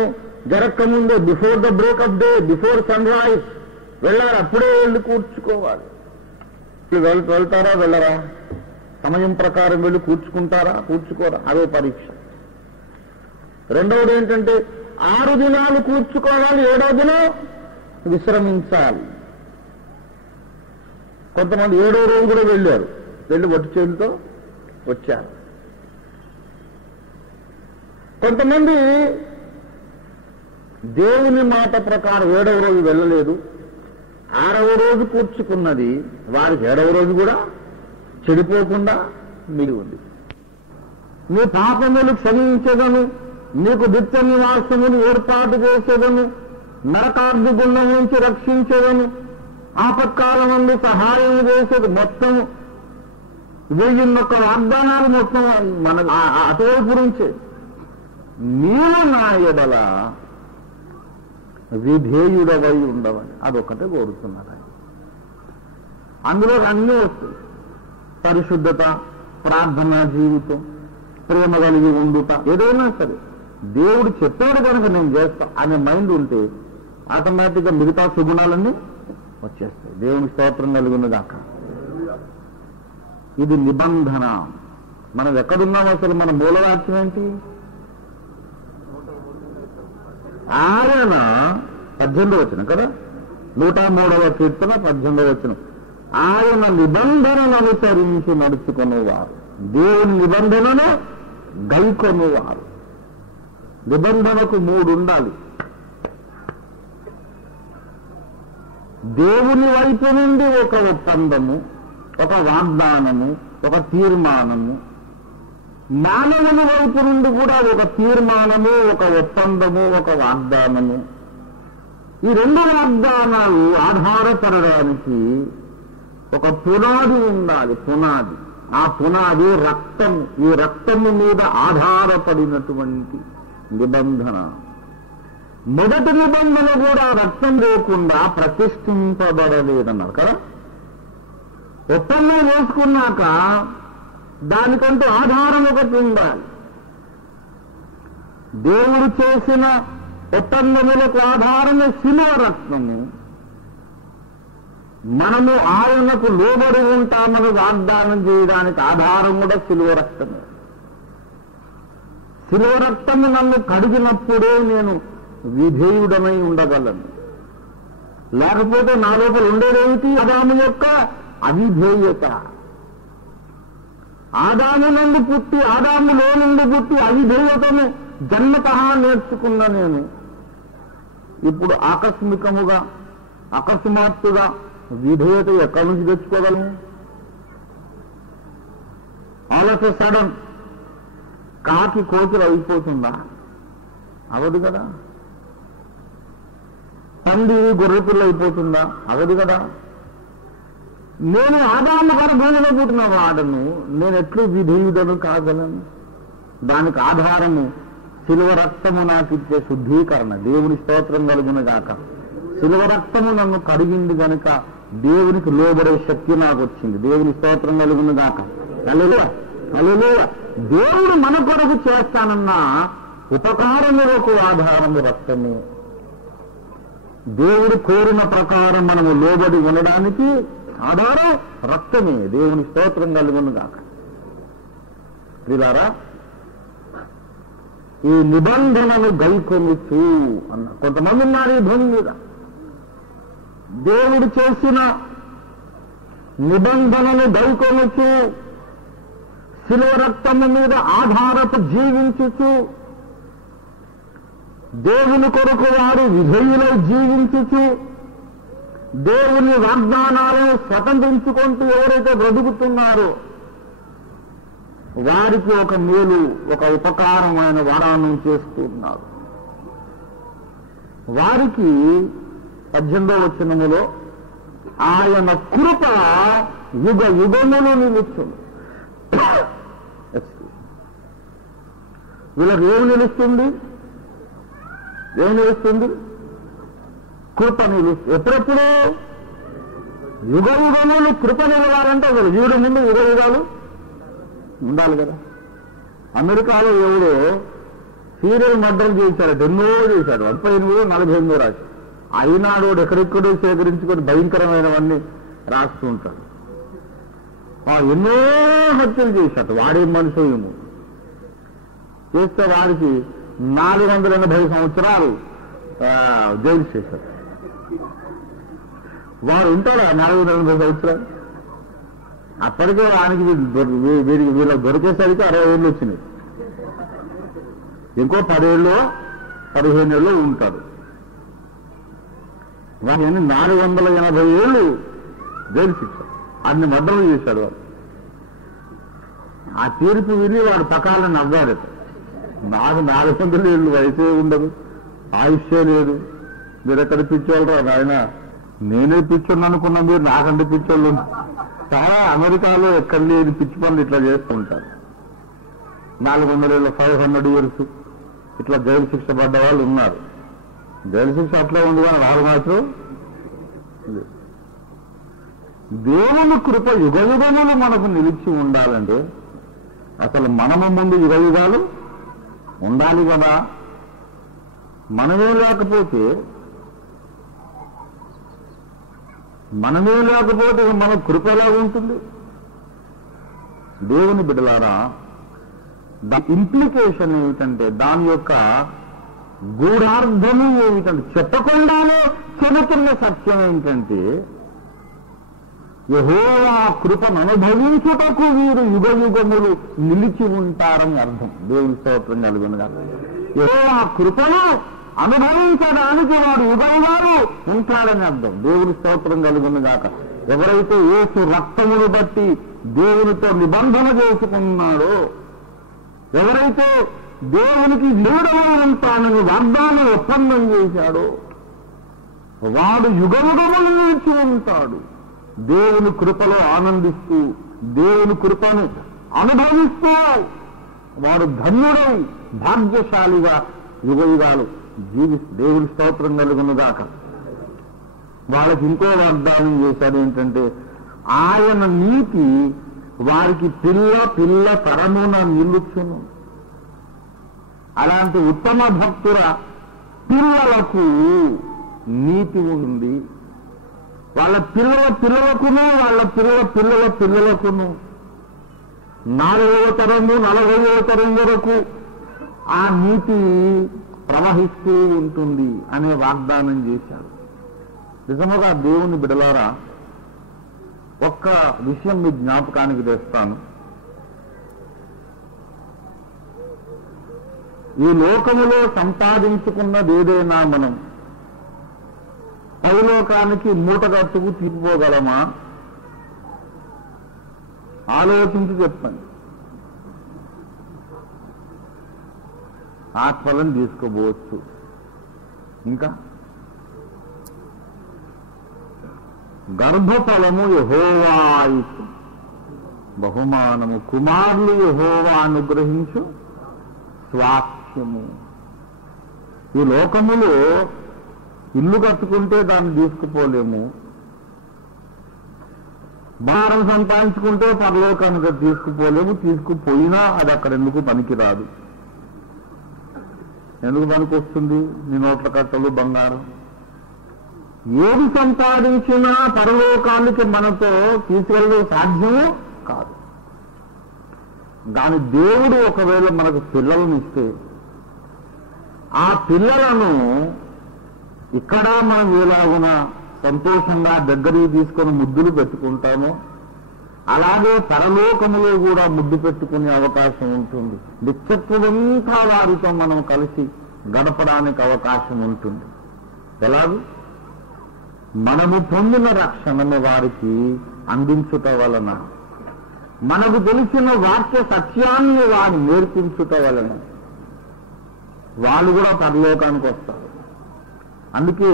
జరగక ముందే, before the break of day, before sunrise వెళ్ళాలి. అప్పుడే వెళ్ళి కూర్చుకోవాలి. వెళ్తారా వెళ్ళరా? సమయం ప్రకారం వెళ్ళి కూర్చుకుంటారా కూర్చుకోరా? అదే పరీక్ష. రెండవది ఏంటంటే 6 దినాలు కూర్చుకోవాలి, 7వ దినం విశ్రమించాలి. కొంతమంది 7వ రోజు కూడా వెళ్ళారు, వెళ్ళి ఒట్టి చేతితో వచ్చారు. కొంతమంది దేవుని మాట ప్రకారం 7వ రోజు వెళ్ళలేదు, 6వ రోజు కూర్చుకున్నది వారికి 7వ రోజు కూడా చెడిపోకుండా మిగిలి ఉంది. నీ పాపములు క్షమించదను, నీకు నిత్య నివాసమును ఏర్పాటు చేసేదను, నరకాగ్ని గుండం నుంచి రక్షించేదను, ఆపత్కాలం నుండి సహాయం చేసేది. మొత్తం 1001 వాగ్దానాలు మొత్తం మన అటువైపు నుంచే. నీవు నా ఎడల విధేయుడవై ఉండవని, అదొక్కటే కోరుతున్నారు ఆయన. అందులో అన్నీ వస్తాయి. పరిశుద్ధత, ప్రార్థనా జీవితం, ప్రేమ కలిగి ఉండుట, ఏదైనా సరే దేవుడు చెప్పాడు కనుక నేను చేస్తా అనే మైండ్ ఉంటే ఆటోమేటిక్గా మిగతా సుగుణాలన్నీ వచ్చేస్తాయి. దేవుని స్తోత్రం కలిగినదాక. ఇది నిబంధన. మనం ఎక్కడున్నాం అసలు? మన మూలవాక్యం ఏంటి? ఆయన 18వ వచనం కదా, 103వ కీర్తన 18వ వచనం. ఆయన నిబంధనను అనుసరించి నడుచుకునేవారు, దేవుని నిబంధనను గైకొనేవారు. నిబంధనకు 3 ఉండాలి. దేవుని వైపు నుండి ఒక ఒప్పందము, ఒక వాగ్దానము, ఒక తీర్మానము. మానవుని వైపు నుండి కూడా ఒక తీర్మానము, ఒక ఒప్పందము, ఒక వాగ్దానము. ఈ 2 వాగ్దానాలు ఆధారపడడానికి ఒక పునాది ఉండాలి. పునాది, ఆ పునాది రక్తము. ఈ రక్తము మీద ఆధారపడినటువంటి నిబంధన. మొదటి నిబంధన కూడా రక్తం లేకుండా ప్రతిష్ఠింపబడలేదన్నారు కదా. ఒప్పందం వేసుకున్నాక దానికంటూ ఆధారం ఒకటి ఉండాలి. దేవుడు చేసిన ఒప్పందములకు ఆధారమే శిలువ రక్తము. మనము ఆయనకు లోబడి ఉంటామని వాగ్దానం చేయడానికి ఆధారం కూడా శిలువ రక్తమే. శిలువ రక్తము నన్ను కడిగినప్పుడే నేను విధేయుడమై ఉండగలను. లేకపోతే నా లోపల ఉండేదేమిటి? ఆదాము యొక్క అవిధేయత. ఆదాము నుండి పుట్టి, ఆదాములో నుండి పుట్టి అవిధేయతను జన్మతః నేర్చుకున్న నేను ఇప్పుడు ఆకస్మికముగా, అకస్మాత్తుగా విధేయత ఎక్కడి నుంచి తెచ్చుకోగలను? ఆల్ ఆఫ్ ఎ సడన్ కాకి కోతులు అయిపోతుందా? అవదు కదా. పంది గొర్రెపిల్ల అయిపోతుందా? అవదు కదా. నేను ఆదాము గర్భంలో పుట్టిన వాడను, నేను ఎట్లు విధేయుడను కాగలను? దానికి ఆధారము శిలువ రక్తము నాకు ఇచ్చే శుద్ధీకరణ. దేవుని స్తోత్రం కలుగును గాక. శిలువ రక్తము నన్ను కడిగింది కనుక దేవునికి లోబడే శక్తి నాకు వచ్చింది. దేవుని స్తోత్రం కలుగును గాక. హల్లెలూయా, హల్లెలూయా. దేవుడు మన కొరకు చేస్తానన్న ఉపకారములకు ఆధారము రక్తము. దేవుడు కోరిన ప్రకారం మనము లోబడి ఉండడానికి ఆధారం రక్తమే. దేవుని స్తోత్రం కలుగును గాక. ప్రియులారా, ఈ నిబంధనను గైకొనుచు అన్న కొంతమంది ఉన్నారు ఈ భూమి మీద. దేవుడు చేసిన నిబంధనను గైకొనుచు, శిలువ రక్తము మీద ఆధారపు జీవించుచు, దేవుని కొరకు వారు విధేయులై జీవించుచు, దేవుని వాగ్దానాలను స్వతంత్రించుకుంటూ ఎవరైతే బ్రతుకుతున్నారో వారికి ఒక మేలు, ఒక ఉపకారమైన వాగ్దానం చేస్తున్నారు. వారికి 18వ వచనములో ఆయన కృప యుగ యుగములు నిలుస్తుంది. వీళ్ళకి ఏమి నిలుస్తుంది? ఏమి నిలుస్తుంది? కృప నిలుస్తుంది. ఎప్పుడెప్పుడు? యుగ యుగములు కృప నిలవాలంటే వీళ్ళు జీవుడు ముందు యుగ యుగాలు ఉండాలి కదా. అమెరికాలో ఎవడో సీరియల్ మర్డర్లు చేశాడు, ఎన్నో చేశాడు. 38, 48 రాసి అయినాడు ఎక్కడెక్కడో సేకరించుకొని భయంకరమైనవన్నీ రాస్తూ ఉంటాడు. ఎన్నో హత్యలు చేశాడు. వాడేం మనిషి ఏమో చేస్తే వాడికి 480 సంవత్సరాలు జైలు చేశారు. వాడు ఉంటాడా 480 సంవత్సరాలు? అప్పటికే వానికి వీళ్ళకి దొరికేసరికి 60 ఏళ్ళు వచ్చినాయి. ఇంకో 10 ఏళ్ళు 15 ఏళ్ళు ఉంటాడు. వాడిని 480 ఏళ్ళు జైలు శిక్ష. అన్ని మర్డర్లు చేశాడు వాడు. ఆ తీర్పు విని వాడు పకాలను నవ్వాడట. నాకు 400 ఏళ్ళు వయసే ఉండదు, ఆయుష్యే లేదు, మీరు ఎక్కడ పిచ్చోళ్ళరా నాయన? నేనే పిచ్చోళ్ళు అనుకున్నా, మీరు నాకంటే పిచ్చోళ్ళు. చాలా అమెరికాలో ఎక్కడ లేని పిచ్చి పనులు ఇట్లా చేస్తూ ఉంటారు. 400 ఏళ్ళు, 500 ఇయర్స్ ఇట్లా జైలు శిక్ష పడ్డ వాళ్ళు ఉన్నారు. జైలు శిక్ష అట్లా ఉంది కానీ వారు మాత్రం దేవుని కృప యుగయుగములు మనకు నిలిచి ఉండాలంటే అసలు మనము ముందు యుగయుగాలు ఉండాలి కదా. మనమే లేకపోతే మన కృప ఎలా ఉంటుంది? దేవుని బిడ్డలారా, దాని ఇంప్లికేషన్ ఏమిటంటే, దాని యొక్క గూఢార్థము ఏమిటంటే, చెప్పకుండానే చెబుతున్న సత్యం ఏంటంటే, యెహోవా కృపను అనుభవించుటకు వీరు యుగయుగములు నిలిచి ఉంటారని అర్థం. దేవుని స్తోత్రం కలుగునుగా. యెహోవా కృపను అనుభవించడానికి వాడు యుగయుగాలు ఉంటాడని అర్థం. దేవుని స్తోత్రం కలుగునుగాక. ఎవరైతే యేసు రక్తమును బట్టి దేవునితో నిబంధన చేసుకున్నాడో, ఎవరైతే దేవునికి విరుడమై ఉంటానని వాగ్దానం ఒప్పందం చేశాడో, వాడు యుగయుగములు నిలిచి ఉంటాడు. దేవుని కృపలో ఆనందిస్తూ, దేవుని కృపను అనుభవిస్తూ వాడు ధన్యుడై భాగ్యశాలిగా యుగయుగాలు దేవుని స్తోత్రం కలుగునుగాక. వాళ్ళకి ఇంకో వాగ్దానం చేశాడు ఏంటంటే, ఆయన నీతి వారికి పిల్ల తరమున నిలుచును. అలాంటి ఉత్తమ భక్తుల పిల్లలకు నీతి ఉంది. వాళ్ళ పిల్లలకును వాళ్ళ పిల్లలకును 4వ తరము 40వ తరం వరకు ఆ నీతి ప్రవహిస్తూ ఉంటుంది అనే వాగ్దానం చేశారు. నిజముగా దేవుని బిడలారా, ఒక్క విషయం మీ జ్ఞాపకానికి తెస్తాను. ఈ లోకములో సంపాదించుకున్నది ఏదైనా మనం పైలోకానికి మూటగట్టుకు తీసుకోగలమా? ఆలోచించి చెప్పండి. ఆత్మలను తీసుకోవచ్చు. ఇంకా గర్భఫలము యెహోవా ఇచ్చు బహుమానము, కుమారులు యెహోవా అనుగ్రహించు స్వాస్థ్యము. ఈ లోకములో ఇల్లు కట్టుకుంటే దాన్ని తీసుకుపోలేము, భారం సంపాదించుకుంటే పరలోకానికి తీసుకుపోలేము. తీసుకుపోయినా అది అక్కడ ఎందుకు పనికిరాదు. ఎందుకు పనికి వస్తుంది? నీ నోట్ల కట్టలు బంగారం ఏది సంపాదించినా పరలోకానికి మనతో తీసుకెళ్ళడం సాధ్యము కాదు. దాని దేవుడు ఒకవేళ మనకు పిల్లలను ఇస్తే, ఆ పిల్లలను ఇక్కడ మనం ఎలాగున సంతోషంగా దగ్గరికి తీసుకొని ముద్దులు పెట్టుకుంటామో, అలాగే పరలోకములో కూడా ముద్దు పెట్టుకునే అవకాశం ఉంటుంది. నిత్యత్వమంతా వారితో మనం కలిసి గడపడానికి అవకాశం ఉంటుంది. ఎలాగూ మనము పొందిన రక్షణను వారికి అందించుట వలన, మనకు తెలిసిన వాక్య సత్యాన్ని వారు నేర్పించుట వలన వాళ్ళు కూడా పరలోకానికి వస్తారు. అందుకే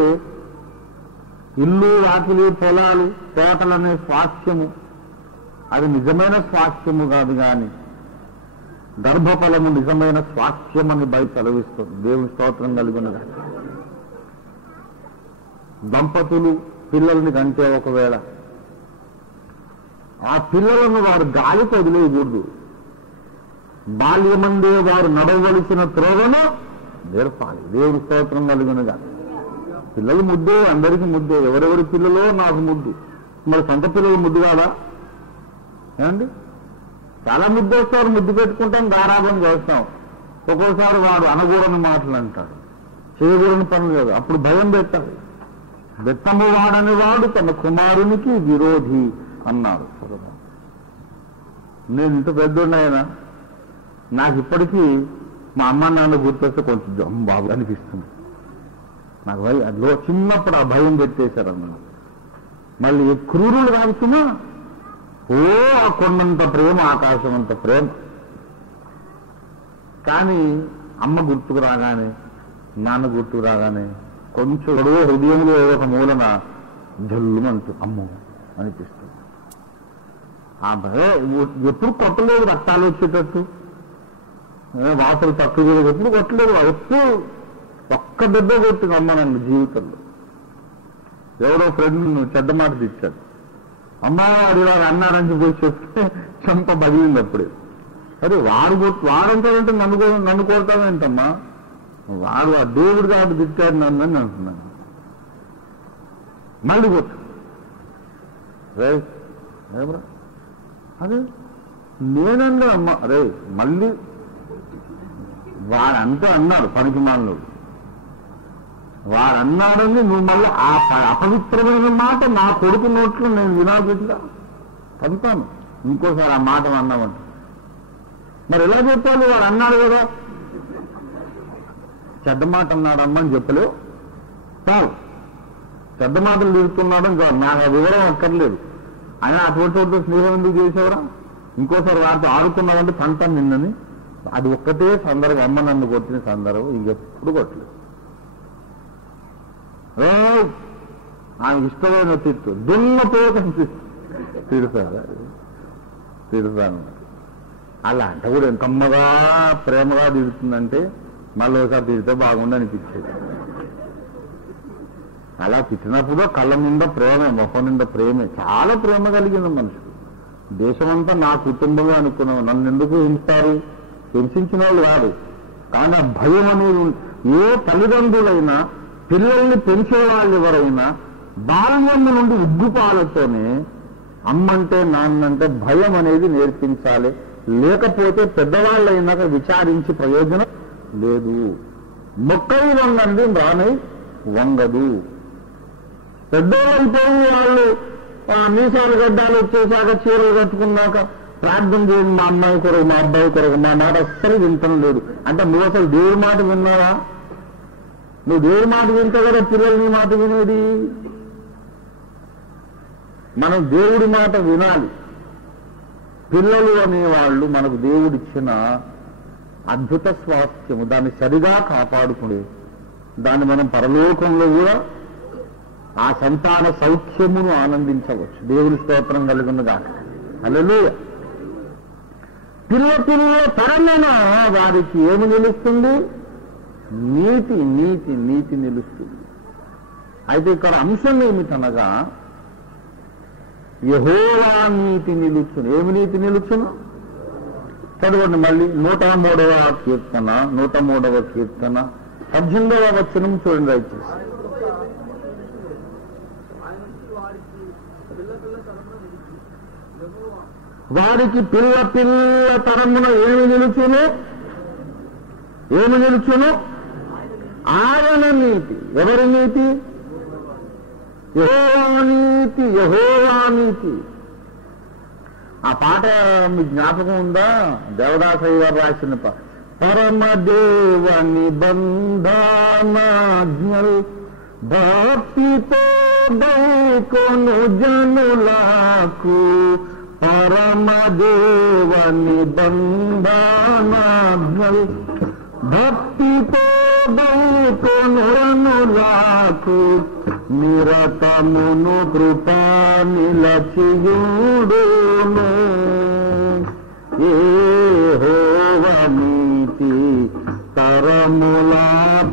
ఇల్లు, వాకిలి, పొలాలు, తోటలనే స్వాస్థ్యము అది నిజమైన స్వాస్థ్యము కాదు, కానీ గర్భఫలము నిజమైన స్వాస్థ్యమని బయట సెలవిస్తుంది. దేవుని స్తోత్రం కలుగునగా. దంపతులు పిల్లల్ని కంటే ఒకవేళ ఆ పిల్లలను వారు గాలికి వదిలేయకూడదు. బాల్యమందే వారు నడవలసిన త్రోవను నేర్పాలి. దేవుని స్తోత్రం కలుగునగా. పిల్లలు ముద్దే, అందరికీ ముద్దే. ఎవరెవరి పిల్లలో నాకు ముద్దు. మరి సొంత పిల్లలు ముద్దు కాదా? ఏమండి, చాలా ముద్దు వస్తారు, ముద్దు పెట్టుకుంటాం, గారాబం చేస్తాం. ఒక్కోసారి వాడు అనకూడని మాటలు అంటాడు, చేయకూడని పనులు లేదు. అప్పుడు భయం పెట్టాలి. బెత్తము వాడని వాడు తన కుమారునికి విరోధి అన్నాడు. నేను ఇంత పెద్దోడినైనా నాకు ఇప్పటికీ మా అమ్మ నాన్న గుర్తొస్తే కొంచెం బాబు అనిపిస్తుంది నాకు. అదిలో చిన్నప్పుడు ఆ భయం పెట్టేశారన్న. మళ్ళీ క్రూరులు కాల్చుమా, ఓ ఆ కొండంత ప్రేమ, ఆకాశం అంత ప్రేమ. కానీ అమ్మ గుర్తుకు రాగానే, నాన్న గుర్తుకు రాగానే కొంచెం హృదయంలో ఒక మూలన జల్లుమంటూ అమ్మో అనిపిస్తుంది. ఆ భయం ఎప్పుడు కొట్టలేదు, రక్తాలు వచ్చేటట్టు, వాసలు తక్కువ ఎప్పుడు కొట్టలేదు. ఎప్పుడు ఒక్క దెబ్బ కొట్టిన అమ్మ నన్ను జీవితంలో. ఎవరో ఫ్రెండ్ చెడ్డ మాట తెచ్చాడు, అమ్మవాడు ఇలా అన్నారని పోయి చెప్తే చెంప బగిలింది అప్పుడే. అరే వాడంటాడంటే నన్ను కొడతావేంటమ్మా, వాడు ఆ దేవుడు కాబట్టి తిట్టాడు నన్ను అని అంటున్నాను. మళ్ళీ కొట్టు రేరా అదే నేనంటే అమ్మ అరే మళ్ళీ వాడంతా అన్నాడు పనికి మాలినోడు, వాడన్నాడని నువ్వు మళ్ళీ ఆ అపవిత్రమైన మాట నా కొడుకు నోట్లు నేను వినాల్సిందా పంపాను, ఇంకోసారి ఆ మాట అన్నామంట. మరి ఎలా చెప్పాలి, వాడు అన్నాడు కదా, చెడ్డ మాట అన్నాడమ్మా అని చెప్పలేవు. చాలు చెడ్డ మాటలు తిరుగుతున్నాడు ఇంకా నాకు ఆ వివరం అక్కర్లేదు. ఆయన అటువంటి స్నేహం ఎందుకు చేసేవరా, ఇంకోసారి వాటితో ఆడుకున్నామంటే పంటాను నిన్నని. అది ఒక్కటే సందర్భం, అమ్మ నన్ను కొట్టిన సందర్భం, ఇంకెప్పుడు కొట్టలేదు. ఆమెకు ఇష్టమైన తిట్టు దున్నతో తిడతాను. అలా అంటే కూడా ఎంతమ్మగా ప్రేమగా తిడుతుందంటే మళ్ళీ ఒకసారి తిడితే బాగుండి అనిపించేది. అలా తిట్టినప్పుడు కళ్ళ నిండా ప్రేమే, మొహం నిండా ప్రేమే, చాలా ప్రేమ కలిగిన మనిషి. దేశమంతా నా కుటుంబమే అనుకున్నాం, నన్ను ఎందుకు హింసారు, హింసించిన వాళ్ళు కాదు, కానీ ఆ భయం అనేది ఏ తల్లిదండ్రులైనా పిల్లల్ని పెంచేవాళ్ళు ఎవరైనా బాల్యం నుండి ఉగ్గుపాలతోనే అమ్మంటే నాన్నంటే భయం అనేది నేర్పించాలి. లేకపోతే పెద్దవాళ్ళైనాక విచారించి ప్రయోజనం లేదు. మొక్కై వంగండి రానై వంగదు. పెద్దవాళ్ళైపోయి వాళ్ళు మీసాలు గడ్డాలు వచ్చేసాక చీరలు కట్టుకున్నాక ప్రార్థన చేయండి మా అమ్మాయి కొరకు మా అబ్బాయి కొరకు, మా మాట అస్సలు వింటం లేదు అంటే నువ్వు అసలు దేవుడి మాట విన్నావా? నువ్వు దేవుడి మాట వింటే కదా పిల్లలు నీ మాట వినేది. మనం దేవుడి మాట వినాలి. పిల్లలు అనేవాళ్ళు మనకు దేవుడిచ్చిన అద్భుత స్వాస్థ్యము, దాన్ని సరిగా కాపాడుకునే దాన్ని మనం పరలోకంలో కూడా ఆ సంతాన సౌఖ్యమును ఆనందించవచ్చు. దేవుని స్తోత్రం కలుగునుగా. హల్లెలూయా. పిల్ల తరమున వారికి ఏమి నిలుస్తుంది? నీతి నీతి నీతి నిలుస్తుంది. అయితే ఇక్కడ అంశం ఏమిటనగా యెహోవా నీతి నిలుచును. ఏమి నీతి నిలుచును? చదవండి మళ్ళీ 103వ కీర్తన 103వ కీర్తన 18వ వచనం చూడండి దయచేసి. వారికి పిల్ల తరమున ఏమి నిలుచును? ఏమి నిలుచును? ఆయన నీతి. ఎవరి నీతి? యెహోవా నీతి. యెహోవా నీతి. ఆ పాట మీ జ్ఞాపకం ఉందా? దేవదాసయ్య గారు రాసిన పాట. పరమదేవ నిబంధనాజ్ఞల్ భక్తితో దైకొను జనులకు, పరమదేవ నిబంధనాజ్ఞల్ భక్తితో దైకొను జనులకు, నిరతమును కృపా నిలచియుడును. యెహోవా నీతి తరముల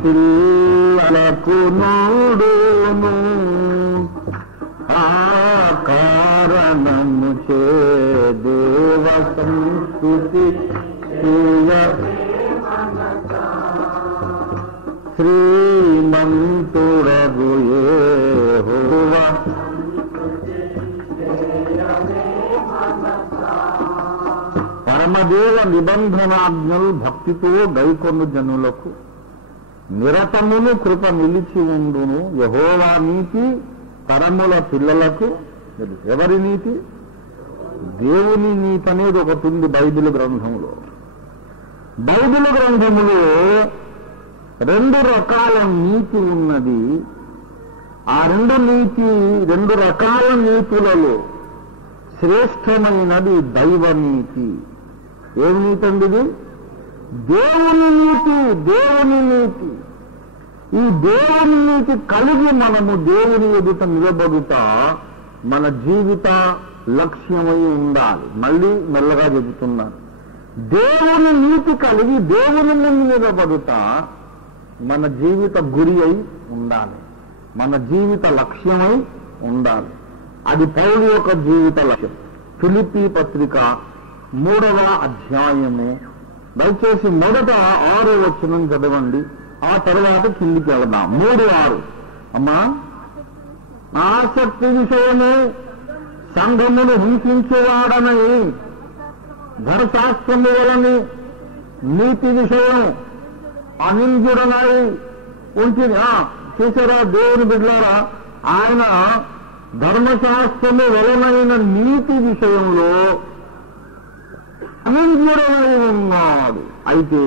పిల్లలకు నోడును. ఆ కారణము చే దేవ సంస్కృతి శ్రీమంతుడగు యెహోవా పరమదేవ నిబంధనాజ్ఞలు భక్తితో గైకొను జనులకు, నిరతమును కృప నిలిచి ఉండును. యెహోవా నీతి తరముల పిల్లలకు. ఎవరి నీతి? దేవుని నీతి అనేది ఒకటి ఉంది బైబిల్ గ్రంథంలో. బైబిల్ గ్రంథములో 2 రకాల నీతి ఉన్నది. ఆ 2 రకాల నీతులలో శ్రేష్టమైనది దైవ నీతి. ఏమి నీతి అండి ఇది? దేవుని నీతి. దేవుని నీతి. ఈ దేవుని నీతి కలిగి మనము దేవుని ఎదుట నిలబడుట మన జీవిత లక్ష్యమై ఉండాలి. మళ్ళీ మెల్లగా చెబుతున్నాను. దేవుని నీతి కలిగి దేవుని ముందు నిలబడుట మన జీవిత గురి అయి ఉండాలి, మన జీవిత లక్ష్యమై ఉండాలి. అది పౌలు యొక్క జీవిత లక్ష్యం. ఫిలిప్పీ పత్రిక 3వ అధ్యాయము, దయచేసి మొదట 6వ వచనం చదవండి, ఆ తర్వాత కిందికి వెళదాం. 3:6. అమ్మా, ఆసక్తి విషయము సంఘమును హింసించేవాడనని ధర్మశాస్త్రము వలని నీతి విషయం అనింద్యుడనై ఉంచింది. చూసారా దేవుని బిడ్డలారా, ఆయన ధర్మశాస్త్రము వలనైన నీతి విషయంలో అనింద్యుడనై ఉన్నాడు. అయితే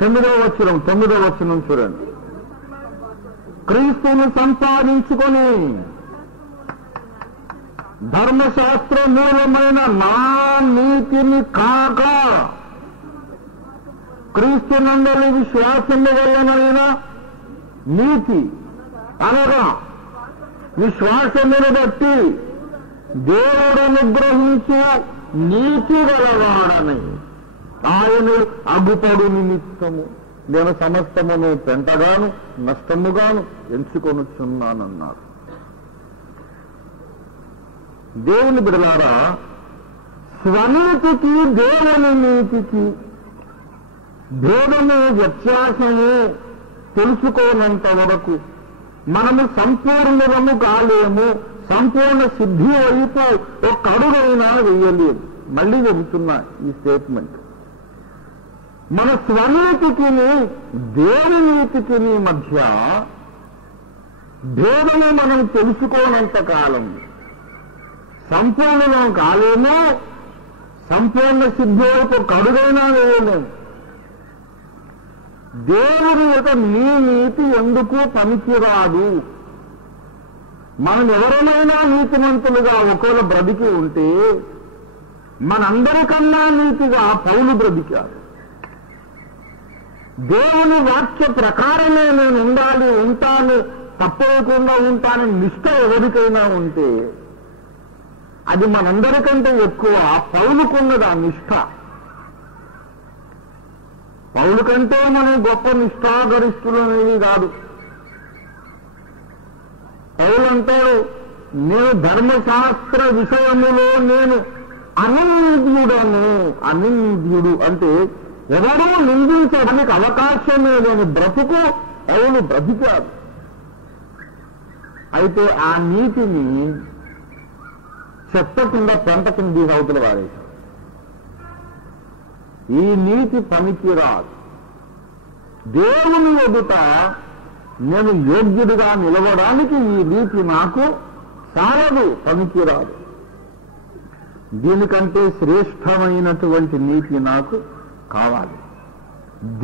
9వ వచనం చూడండి. క్రీస్తును సంపాదించుకొని ధర్మశాస్త్ర మూలమైన నా నీతిని కాక క్రీస్తునందలి విశ్వాసము వలనైన నీతి అనగా విశ్వాసమును బట్టి దేవుడు అనుగ్రహించు నీతి గలవాడని ఆయన అగుపడు నిమిత్తము నేను సమస్తమును పెంటగాను నష్టముగాను ఎంచుకొనుచున్నానన్నారు. దేవుని బిడలారా, స్వనీతికి దేవుని నీతికి భేదము వ్యత్యాసము తెలుసుకోనంత వరకు మనము సంపూర్ణము కాలేము, సంపూర్ణ సిద్ధి వైపు ఒక అడుగైనా వేయలేదు. మళ్ళీ చెబుతున్నా ఈ స్టేట్మెంట్. మన స్వనీతికి దేవుని నీతికి మధ్య భేదము మనం తెలుసుకోనంత కాలం సంపూర్ణం కాలేము, సంపూర్ణ సిద్ధి వైపు ఒక అడుగైనా వేయలేము. దేవుని యొక్క నీ నీతి ఎందుకు పనికిరాదు? మనం ఎవరైనా నీతిమంతులుగా ఒకవేళ బ్రతికి ఉంటే మనందరికన్నా నీతిగా పౌలు బ్రతికాడు. దేవుని వాక్య ప్రకారమే నేను ఉండాలి, ఉంటాను, తప్పకుండా ఉంటానని నిష్ఠ ఎవరికైనా ఉంటే అది మనందరికంటే ఎక్కువ పౌలుకున్నది ఆ నిష్ఠ. పౌలు కంటే మనం గొప్ప నిష్ఠాగరిష్ఠులు అనేది కాదు. పౌలు అంటాడు, నేను ధర్మశాస్త్ర విషయములో నేను అనింద్యుడను. అనింద్యుడు అంటే ఎవరూ నిందించడానికి అవకాశమే లేని బ్రతుకు పౌలు బ్రతికాడు. అయితే ఆ నీతిని చెప్పకుండా పెంట కింద అవతల వారేశారు. ఈ నీతి పనికిరాదు. దేవుని ఎదుట నేను యోగ్యుడిగా నిలవడానికి ఈ నీతి నాకు చాలదు, పనికిరాదు. దీనికంటే శ్రేష్టమైనటువంటి నీతి నాకు కావాలి.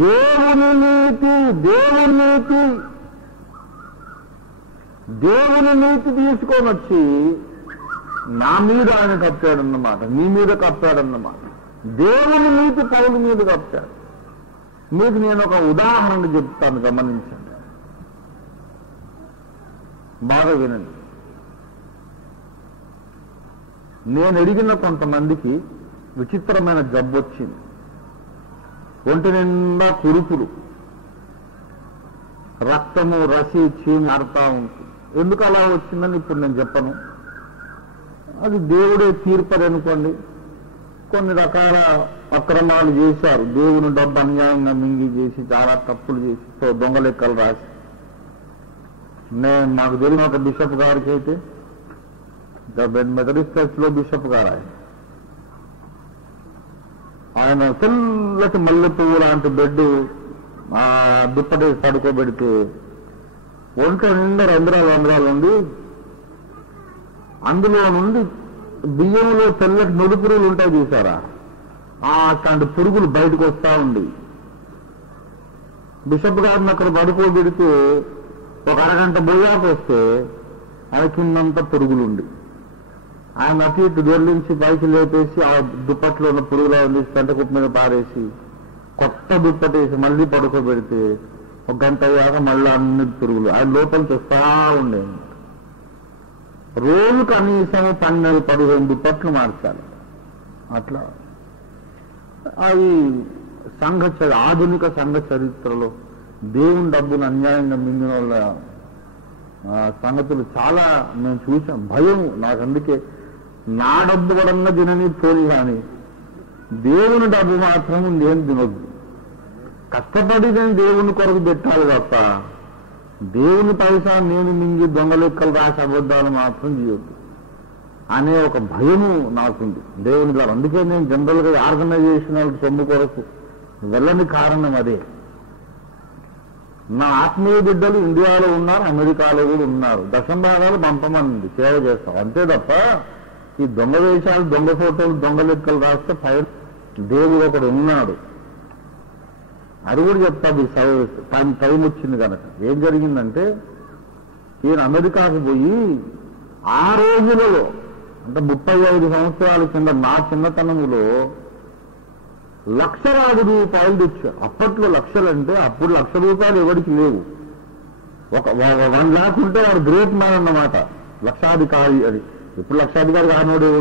దేవుని నీతి, దేవుని నీతి, దేవుని నీతి తీసుకొని వచ్చి నా మీద ఆయన కప్పాడన్నమాట, నీ మీద కప్పాడన్నమాట. దేవుని నీతి పౌలు మీద కప్పాడు. మీకు నేను ఒక ఉదాహరణ చెప్తాను, గమనించండి, బాగా వినండి. నేను అడిగిన కొంతమందికి విచిత్రమైన జబ్బు వచ్చింది. ఒంటి నిండా కురుపులు, రక్తము రసి చీము ఆడుతూ ఉంటుంది. ఎందుకు అలా వచ్చిందని ఇప్పుడు నేను చెప్పను. అది దేవుడే తీర్పని అనుకోండి. కొన్ని రకాల అక్రమాలు చేశారు, దేవుని డబ్బు అన్యాయంగా మింగి చేసి, చాలా తప్పులు చేసి, దొంగ లెక్కలు రాసి. నాకు తెలిసిన ఒక బిషప్ గారికి అయితే, మెథడిస్ట్ చర్చ్లో బిషప్ గారు ఆయన తెల్లటి మల్లె పువ్వు లాంటి బెడ్ దుప్పటి పడుకోబెడితే ఒంట్లో నిండా రంధ్రాలు ఉండి, అందులో నుండి బియ్యంలో తెల్లటి నొడి పురుగులు ఉంటాయి చూసారా, అట్లాంటి పురుగులు బయటకు వస్తా ఉండి బిషప్ గారిని అక్కడ పడుకోబెడితే ఒక అరగంట బోయాకు వస్తే ఆయన కిందంతా పురుగులుండి ఆయన అటు ఇటు దొర్లించి పైకి లేపేసి ఆ దుప్పట్లో ఉన్న పురుగులా తీసి పెంట కుప్ప మీద పారేసి కొత్త దుప్పటేసి మళ్ళీ పడుకోబెడితే ఒక గంట అయ్యాక మళ్ళీ అన్ని పురుగులు ఆయన లోపలికి వస్తా ఉండేది. రోజు కనీసం 12-15 దుప్పట్లు మార్చాలి. అట్లా అవి ఆధునిక సంఘ చరిత్రలో దేవుని డబ్బును అన్యాయంగా మింగిన వాళ్ళ సంగతులు చాలా మేము చూసాం. భయం నాకు. అందుకే నా డబ్బు వలన తినని పోలి కానీ దేవుని డబ్బు మాత్రం నేను తినొద్దు. కష్టపడి నేను దేవుని కొరకు పెట్టాలి తప్ప దేవుని పైసా నేను మింగి దొంగ లెక్కలు రాసి అబద్ధాలు మాత్రం చేయొద్దు అనే ఒక భయము నాకుంది దేవుని ద్వారా. అందుకే నేను జనరల్గా ఆర్గనైజేషనల్ సొమ్ము కొరకు వెళ్ళని కారణం అదే. నా ఆత్మీయ బిడ్డలు ఇండియాలో ఉన్నారు, అమెరికాలో కూడా ఉన్నారు. దశంభాగాలు పంపమని సేవ చేస్తాం అంతే తప్ప ఈ దొంగ వేషాలు, దొంగ ఫోటోలు, దొంగ లెక్కలు రాస్తే పైన దేవుడు ఒకడు ఉన్నాడు. అది కూడా చెప్తాది. టైం వచ్చింది కనుక ఏం జరిగిందంటే ఈయన అమెరికాకు పోయి ఆ రోజులలో అంటే 35 సంవత్సరాల కింద నా చిన్నతనములో లక్షలాది రూపాయలు తెచ్చారు. అప్పట్లో లక్షలంటే అప్పుడు ₹1,00,000 ఎవరికి లేవు. ఒక 1 lakh ఉంటే వాడు గ్రేట్ మ్యాన్ అన్నమాట, లక్షాధికారి. అది ఇప్పుడు లక్షాధికారి కానోడు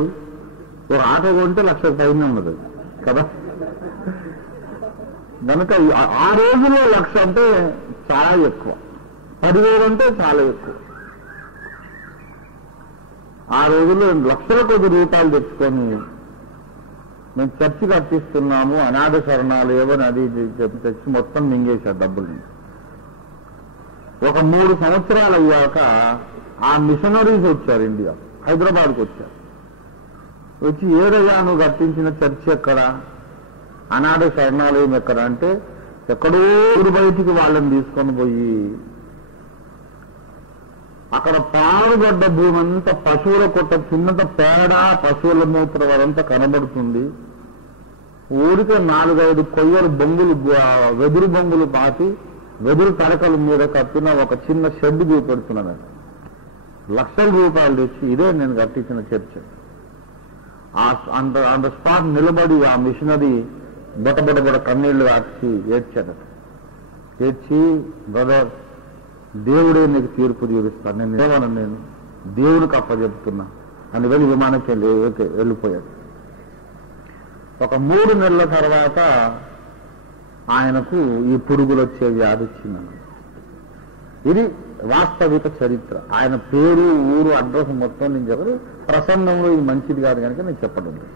ఒక ఆటో కొంటే ₹1,00,000 పైన ఉన్నది కదా. కనుక ఆ రోజుల్లో 1,00,000 అంటే చాలా ఎక్కువ, 10,000 అంటే చాలా ఎక్కువ. ఆ రోజుల్లో లక్షల కొద్ది రూపాయలు తెచ్చుకొని మేము చర్చి కట్టిస్తున్నాము, అనాథ శరణాలయమని అది తెచ్చి మొత్తం మింగేశారు డబ్బుల్ని. ఒక 3 సంవత్సరాలు అయ్యాక ఆ మిషనరీస్ వచ్చారు ఇండియా, హైదరాబాద్కి వచ్చారు. వచ్చి ఏదయ్యా నువ్వు కట్టించిన చర్చి ఎక్కడ, అనాథ శరణాలయం ఎక్కడ అంటే ఎక్కడో ఊరు బయటికి వాళ్ళని తీసుకొని పోయి అక్కడ పారుగడ్డ భూమి అంతా పశువుల కొట్ట, చిన్నంత పేడ, పశువుల మూత్రం అదంతా కనబడుతుంది. ఊరికే 4-5 కొయ్యలు బొంగులు, వెదురు బొంగులు పాతి వెదురు తడకల మీద కట్టిన ఒక చిన్న షెడ్ చూపెడుతున్నాను. ₹1,00,000 తెచ్చి ఇదే నేను కట్టించిన చర్చ. అంత స్పాట్ నిలబడి ఆ మిషనరీ బొటబొటబొట కన్నీళ్లు కాచి ఏడ్చాడు. ఏడ్చి బ్రదర్ దేవుడే నీకు తీర్పు తీరుస్తాను, నేను దేవుడికి అప్పచెప్తున్నా అని వెళ్ళి విమానానికి వెళ్ళిపోయాడు. ఒక 3 నెలల తర్వాత ఆయనకు ఈ పురుగులు వచ్చే వ్యాధి వచ్చిందని. ఇది వాస్తవిక చరిత్ర. ఆయన పేరు, ఊరు, అడ్రస్ మొత్తం నేను చెప్పరు. ప్రసంగంలో ఇది మంచిది కాదు కనుక నేను చెప్పడం లేదు.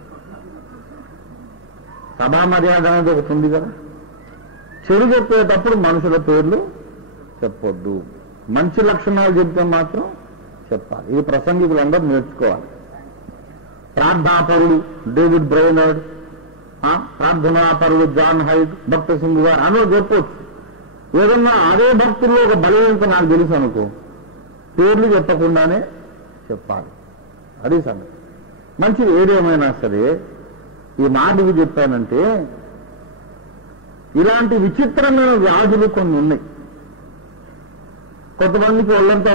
సభా మర్యాద అనేది ఒకటి ఉంది కదా. చెడు చెప్పేటప్పుడు మనుషుల పేర్లు చెప్పొద్దు, మంచి లక్షణాలు చెప్తే మాత్రం చెప్పాలి. ఇది ప్రసంగికులందరూ నేర్చుకోవాలి. ప్రార్థనాపరుడు డేవిడ్ బ్రైనర్డ్, ప్రార్థనాపరుడు జాన్ హైట్, భక్త సింగ్ గారు అని చెప్పొచ్చు. ఏదన్నా అదే భక్తుల్లో ఒక బలహీనత నాకు తెలుసు అనుకో, పేర్లు చెప్పకుండానే చెప్పాలి. అది సంగతి. మంచిది ఏదేమైనా సరే ఈ మాటకు చెప్పానంటే ఇలాంటి విచిత్రమైన వ్యాధులు కొన్ని ఉన్నాయి. కొంతమందికి ఒళ్ళంతా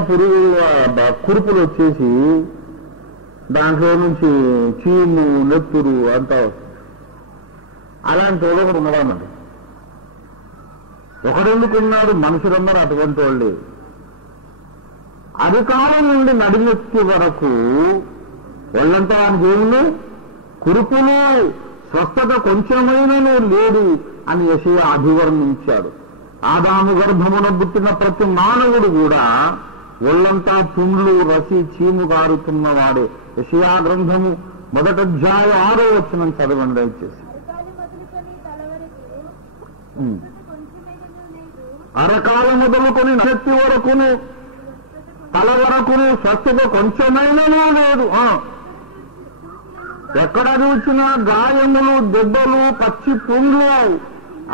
కురుపులు వచ్చేసి దాంట్లో నుంచి చీము, నెత్తురు అంతా వస్తుంది. అలాంటి వాళ్ళు ఒకడు ఉన్నవాడు. ఒకడెందుకున్నాడు, మనుషులందరూ అటువంటి వాళ్ళే. అధికారం నుండి నడినెత్తి వరకు ఒళ్ళంతా వానికి ఏముంది, కురుపులు, స్వస్థత కొంచెమైనను లేదు అని యెషయా అభివర్ణించాడు. ఆదాము గర్భమున పుట్టిన ప్రతి మానవుడు కూడా ఒళ్ళంతా పుండ్లు, రసి, చీము కారుతున్నవాడే. యెషయా గ్రంథము 1వ అధ్యాయం 6వ వచనం చదవండి దయచేసి. అరకాల మొదలుకొని నెత్తి వరకును తల వరకును స్వస్థత కొంచెమైనను లేదు. ఎక్కడ చూసినా గాయములు, దెబ్బలు, పచ్చి పుండ్లు,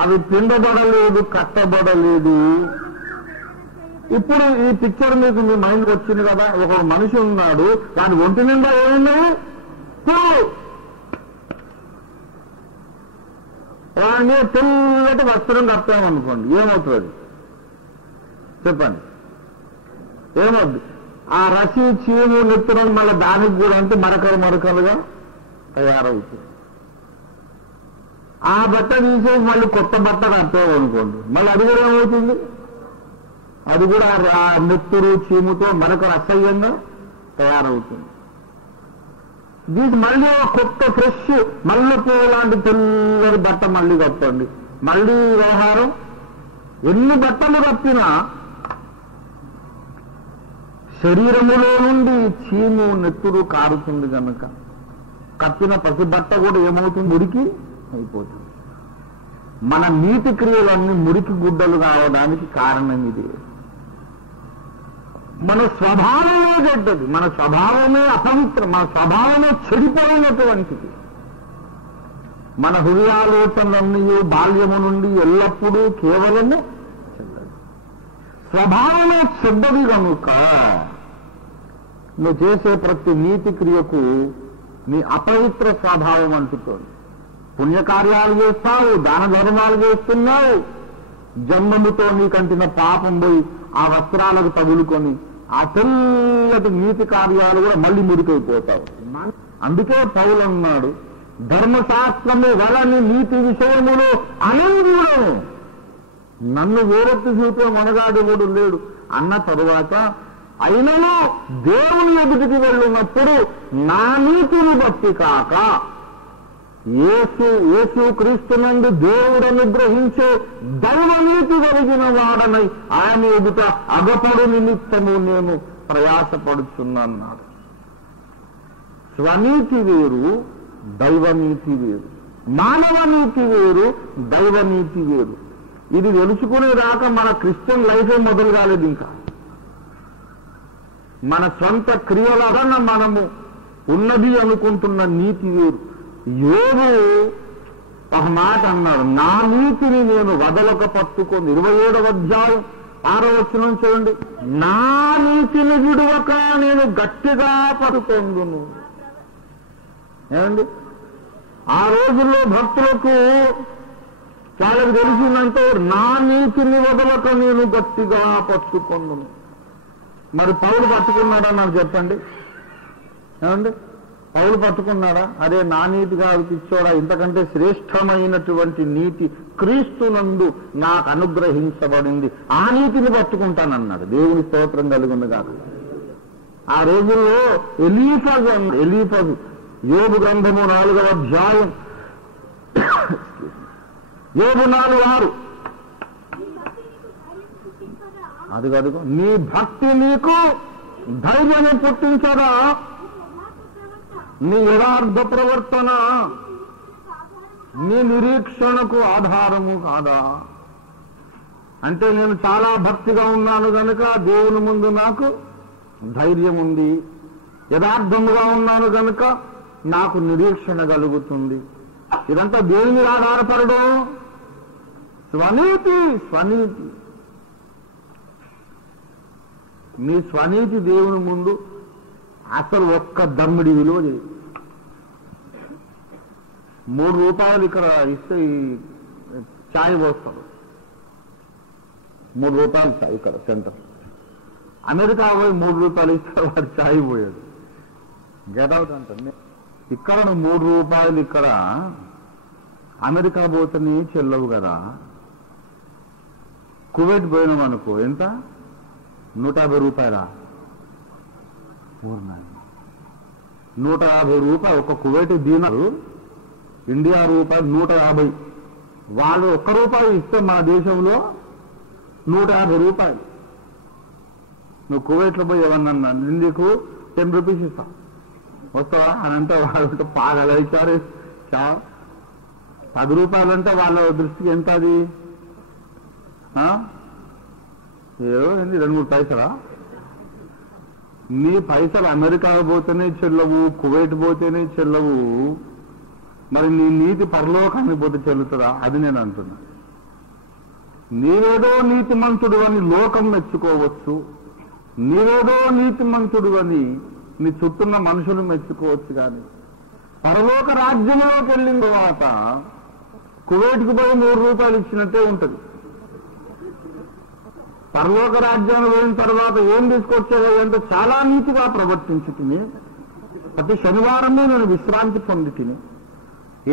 అవి పిండబడలేదు, కట్టబడలేదు. ఇప్పుడు ఈ పిక్చర్ మీకు మీ మైండ్కి వచ్చింది కదా. ఒక మనిషి ఉన్నాడు, దాని ఒంటి నిండా ఏమున్నాయి, పుండ్లు. వాడిని తెల్లటి వస్త్రం కప్పామనుకోండి, ఏమవుతుంది చెప్పండి, ఏమవుద్ది? ఆ రసి, చీము, నెత్తురం మళ్ళీ దానికి కూడా అంటే మరకలుగా తయారవుతుంది. ఆ బట్ట తీసేసి మళ్ళీ కొత్త బట్ట కప్పామనుకోండి, మళ్ళీ అది కూడా ఏమవుతుంది, అది కూడా ఆ నెత్తురు, చీముతో మరొకరు అసహ్యంగా తయారవుతుంది. దీనికి మళ్ళీ కొత్త ఫ్రెష్ మల్లె పువ్వు లాంటి తెల్లని బట్ట మళ్ళీ కప్పండి, మళ్ళీ వ్యవహారం. ఎన్ని బట్టలు కప్పినా శరీరములో నుండి చీము నెత్తురు కారుతుంది కనుక కప్పిన ప్రతి బట్ట కూడా ఏమవుతుంది? మురికి అయిపోతుంది. మన నీతి క్రియలన్నీ మురికి గుడ్డలు కావడానికి కారణం ఇది. మన స్వభావమే చెడ్డది, మన స్వభావమే అపవిత్రం, మన స్వభావమే చెడిపోయినటువంటిది. మన హృదయాలోచనలన్నీ బాల్యము నుండి ఎల్లప్పుడూ కేవలము చెడ్డది. స్వభావమే చెడ్డది కనుక నువ్వు చేసే ప్రతి నీతి క్రియకు నీ అపవిత్ర స్వభావం అంటుతోంది. పుణ్యకార్యాలు చేస్తావు, దాన ధర్మాలు చేస్తున్నావు, జన్మముతో నీకంటిన పాపం పోయి ఆ వస్త్రాలకు తగులుకొని ఆ తెల్లటి నీతి కార్యాలు కూడా మళ్ళీ మురికైపోతావు. అందుకే పౌలు అన్నాడు, ధర్మశాస్త్రము వలని నీతి విషయములు అనంగులను నన్ను వేరెత్తి చూపే మనగాడెవడు లేడు అన్న తరువాత, అయినను దేవుని ఎదుటికి వెళ్ళినప్పుడు నా నీతిని బట్టి కాక యేసు క్రీస్తునందు దేవుడు అనుగ్రహించే దైవనీతి కలిగిన వాడనై ఆయన ఎదుట అగపడు నిమిత్తము నేను ప్రయాసపడుచున్నాడు. స్వనీతి వేరు, దైవనీతి వేరు. మానవ నీతి వేరు, దైవనీతి వేరు. ఇది తెలుసుకునేదాకా మన క్రిస్టియన్ లైఫే మొదలు కాలేదు. ఇంకా మన సొంత క్రియల వలన మనము ఉన్నది అనుకుంటున్న నీతి వేరు. యోబు ఒక మాట అన్నాడు, నా నీతిని నేను వదలక పట్టుకొని. 27వ అధ్యాయం 6వ వచనం చూడండి, నా నీతిని విడువక నేను గట్టిగా పట్టుకొందును. ఏమండి, ఆ రోజుల్లో భక్తులకు వాళ్ళకి తెలిసిందంటే నా నీతిని వదలక నేను గట్టిగా పట్టుకొందును. మరి పౌలు పట్టుకున్నాడా నాకు చెప్పండి? ఏమండి, పౌలు పట్టుకున్నాడా? అదే నా నీతి కాదు పిచ్చోడా, ఇంతకంటే శ్రేష్టమైనటువంటి నీతి క్రీస్తునందు నాకు అనుగ్రహించబడింది, ఆ నీతిని పట్టుకుంటానన్నాడు. దేవుని స్తోత్రం కలుగుంది కాదు. ఆ రోజుల్లో ఎలీఫజు యోబు గ్రంథము 4వ అధ్యాయం యోబు 4:6 అదిగో నీ భక్తి నీకు ధైర్యము పుట్టించదా, నీ యథార్థ ప్రవర్తన నీ నిరీక్షణకు ఆధారము కాదా? అంటే నేను చాలా భక్తిగా ఉన్నాను కనుక దేవుని ముందు నాకు ధైర్యం ఉంది, యథార్థముగా ఉన్నాను కనుక నాకు నిరీక్షణ కలుగుతుంది. ఇదంతా దేని మీద ఆధారపడడం? స్వనీతి. నీ స్వనీతి దేవుని ముందు అసలు ఒక్క దమ్మిడి విలువ లేదు. 3 రూపాయలు ఇక్కడ ఇస్తే ఛాయ్ పోస్తాడు. 3 రూపాయలు ఛాయ్ ఇక్కడ సెంటర్. అమెరికా పోయి 3 రూపాయలు ఇస్తే వాడు ఛాయ్ పోయాడు. గెటౌట్ అంటే ఇక్కడ 3 రూపాయలు ఇక్కడ అమెరికా పోతేనే చెల్లవు కదా. కువైట్ పోయినాం అనుకో, ఎంత? 150 రూపాయలా? 150 రూపాయలు ఒక కువైట్ దీనారు. ఇండియా రూపాయలు 150. వాళ్ళు 1 రూపాయి ఇస్తే మన దేశంలో 150 రూపాయలు. నువ్వు కువైట్లో పోయి ఏమన్నా ఇండియాకు 10 రూపీస్ ఇస్తా వస్తావా అని అంటే వాళ్ళు పాగలైతారు. 10 రూపాయలు అంటే వాళ్ళ దృష్టికి ఎంత? అది ఏదో 2-3 పైసలా? నీ పైసలు అమెరికా పోతేనే చెల్లవు, కువైట్ పోతేనే చెల్లవు, మరి నీ నీతి పరలోకాన్ని పోతే చెల్లుతుందా? అది నేను అంటున్నా. నీవేదో నీతిమంతుడు అని లోకం మెచ్చుకోవచ్చు, నీవేదో నీతిమంతుడు అని నీ చుట్టూన్న మనుషులు మెచ్చుకోవచ్చు. కానీ పరలోక రాజ్యంలోకి వెళ్ళిన తర్వాత కువైట్కి పోయి 3 రూపాయలు ఇచ్చినట్టే ఉంటుంది. పరలోక రాజ్యాన్ని పోయిన తర్వాత ఏం తీసుకొచ్చేదో ఏంటో చాలా నీతిగా ప్రవర్తించి తిని ప్రతి శనివారమే నేను విశ్రాంతి పొంది తిని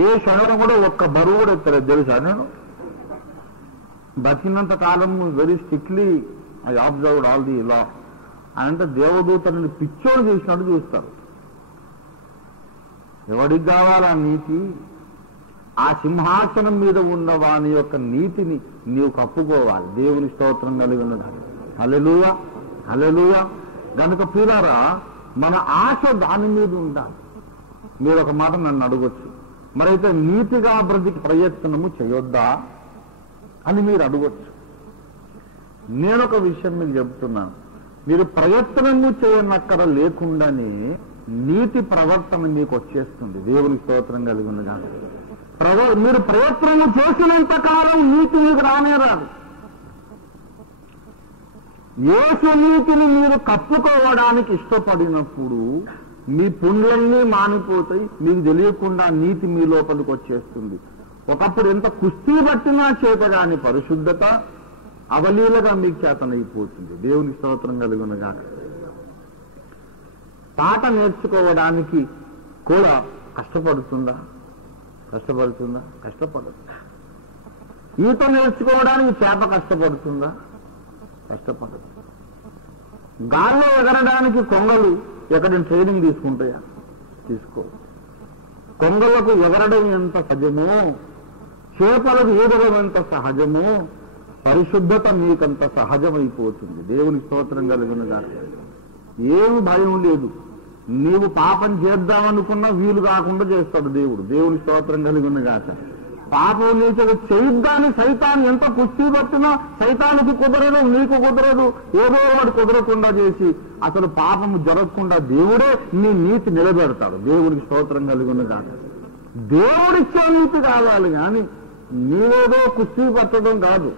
ఏ శనివారం కూడా ఒక్క బరువు కూడా ఎత్తలేదు తెలుసా. నేను బతికినంత కాలం very strictly I observed all the law. అంటే దేవదూతని పిచ్చోడు చేసినట్టు చూస్తారు. ఎవడికి కావాలా నీతి? ఆ సింహాసనం మీద ఉన్న వాని యొక్క నీతిని నీవు కప్పుకోవాలి. దేవుని స్తోత్రం కలిగి ఉన్నది. హల్లెలూయా, హల్లెలూయా. గనుక ప్రియులారా, మన ఆశ దాని మీద ఉండాలి. మీరు ఒక మాట నన్ను అడగొచ్చు, మరైతే నీతిగా బ్రతికి ప్రయత్నము చేయొద్దా అని మీరు అడగొచ్చు. నేనొక విషయం మీకు చెప్తున్నాను, మీరు ప్రయత్నము చేయనక్కడ లేకుండానే నీతి ప్రవర్తన మీకు వచ్చేస్తుంది. దేవుని స్తోత్రం కలిగి ఉన్నదా. మీరు ప్రయత్నము చేసినంత కాలం నీతి మీకు రానే రాదు. యేసు నీతిని మీరు కప్పుకోవడానికి ఇష్టపడినప్పుడు మీ పుణ్యాలన్నీ మానిపోతాయి, మీకు తెలియకుండా నీతి మీ లోపలికి వచ్చేస్తుంది. ఒకప్పుడు ఎంత కుస్తీ పట్టినా చేతగాని పరిశుద్ధత అవలీలగా మీకు చేతనైపోతుంది. దేవుని స్తోత్రం కలుగునుగా. పాట నేర్చుకోవడానికి కూడా కష్టపడుతుందా? కష్టపడదు. ఈత నేర్చుకోవడానికి చేప కష్టపడుతుందా? కష్టపడదు. గాల్లో ఎగరడానికి కొంగలు ఎక్కడైనా ట్రైనింగ్ తీసుకుంటాయా? తీసుకో. కొంగలకు ఎగరడం ఎంత సహజమో, చేపలకు ఈదడం ఎంత సహజమో, పరిశుద్ధత మీకంత సహజమైపోతుంది. దేవుని స్తోత్రం కలిగినగా. ఏమి భయం లేదు. నీవు పాపం చేద్దామనుకున్నా వీలు కాకుండా చేస్తాడు దేవుడు. దేవుని స్తోత్రం కలిగినగాక. పాపం నీకు చేయిద్దాని సైతాన్ని ఎంత కుస్తీ పట్టినా సైతానికి కుదరదు, నీకు కుదరదు. ఏదో వాడు కుదరకుండా చేసి అసలు పాపము జరగకుండా దేవుడే నీ నీతి నిలబెడతాడు. దేవునికి స్తోత్రం కలిగినగాక. దేవుడిచ్చే నీతి కావాలి కానీ నీవేదో కుస్తీ పట్టడం కాదు.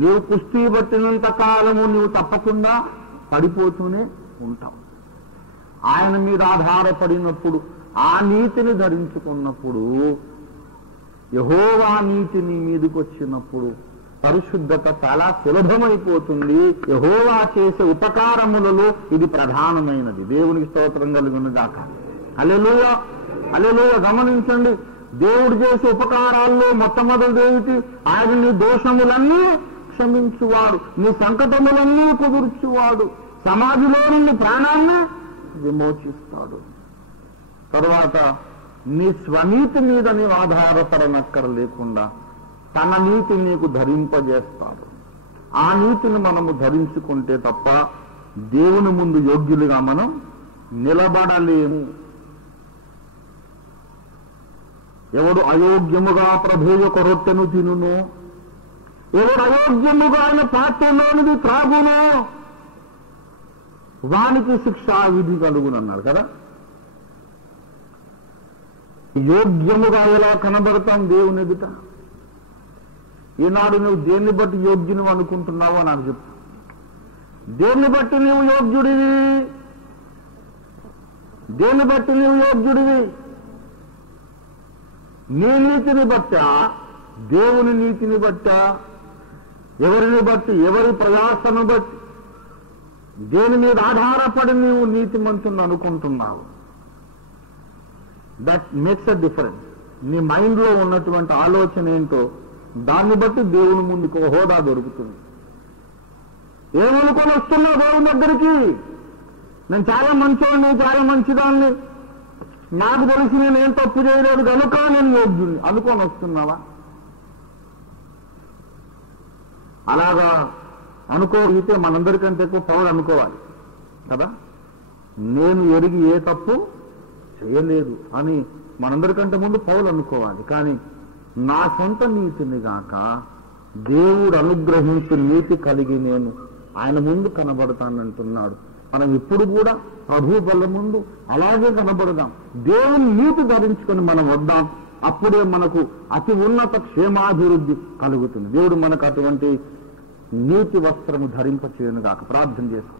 నీవు కుస్తీ పట్టినంత కాలము నీవు తప్పకుండా పడిపోతూనే ఉంటావు. ఆయన మీద ఆధారపడినప్పుడు, ఆ నీతిని ధరించుకున్నప్పుడు, యెహోవా నీతి నీ మీదకి వచ్చినప్పుడు పరిశుద్ధత చాలా సులభమైపోతుంది. యెహోవా చేసే ఉపకారములలో ఇది ప్రధానమైనది. దేవునికి స్తోత్రం కలుగునుగాక. హల్లెలూయా, హల్లెలూయా. గమనించండి, దేవుడు చేసే ఉపకారాల్లో మొట్టమొదటి ఏమిటి? ఆయన నీ దోషములన్నీ క్షమించువాడు, నీ సంకటములన్నీ కుదుర్చువాడు, సమాధిలో నుండి ప్రాణాన్ని విమోచిస్తాడు. తరువాత నీ స్వనీతి మీద నీవు ఆధారపడనక్కర లేకుండా తన నీతి నీకు ధరింపజేస్తాడు. ఆ నీతిని మనము ధరించుకుంటే తప్ప దేవుని ముందు యోగ్యులుగా మనం నిలబడలేము. ఎవడు అయోగ్యముగా ప్రభు యొక్క రొట్టెను తినును, ఎవడు అయోగ్యముగా ఆయన పాత్రలోనిది త్రాగును, వానికి శిక్షా విధి కలుగునన్నాడు కదా. యోగ్యముగా ఎలా కనబడతాం దేవుని ఎదుట? ఈనాడు నువ్వు దేన్ని బట్టి యోగ్యుని అనుకుంటున్నావో నాకు చెప్పు. దేన్ని బట్టి నీవు యోగ్యుడివి? దేన్ని బట్టి నీవు యోగ్యుడివి? నీ నీతిని బట్టా, దేవుని నీతిని బట్టా, ఎవరిని బట్టి, ఎవరి ప్రయాసను బట్టి, దేని మీద ఆధారపడి నీవు నీతిమంతుని అనుకుంటున్నావు? That makes a difference. నీ మైండ్లో ఉన్నటువంటి ఆలోచన ఏంటో దాన్ని బట్టి దేవుని ముందుకు హోదా దొరుకుతుంది. ఏమనుకొని వస్తున్నావు దేవుని దగ్గరికి? నేను చాలా మంచివాడిని, చాలా మంచిదాన్ని, నాకు తెలిసి నేనేం తప్పు చేయలేదు కనుక నేను యోగ్యుని అనుకొని వస్తున్నావా? అలాగా అనుకోగలిగితే మనందరికంటే ఎక్కువ పౌరుడు అనుకోవాలి కదా. నేను ఎరిగి ఏ తప్పు చేయలేదు అని మనందరికంటే ముందు పౌలు అనుకోవాలి. కానీ నా సొంత నీతిని గాక దేవుడు అనుగ్రహించి నీతి కలిగి నేను ఆయన ముందు కనబడతానంటున్నాడు. మనం ఇప్పుడు కూడా ప్రభు బల్ల ముందు అలాగే కనబడదాం. దేవుని నీతి ధరించుకొని మనం వద్దాం. అప్పుడే మనకు అతి ఉన్నత క్షేమాభివృద్ధి కలుగుతుంది. దేవుడు మనకు అటువంటి నీతి వస్త్రము ధరింపచేయును గాక. ప్రార్థన చేసుకో.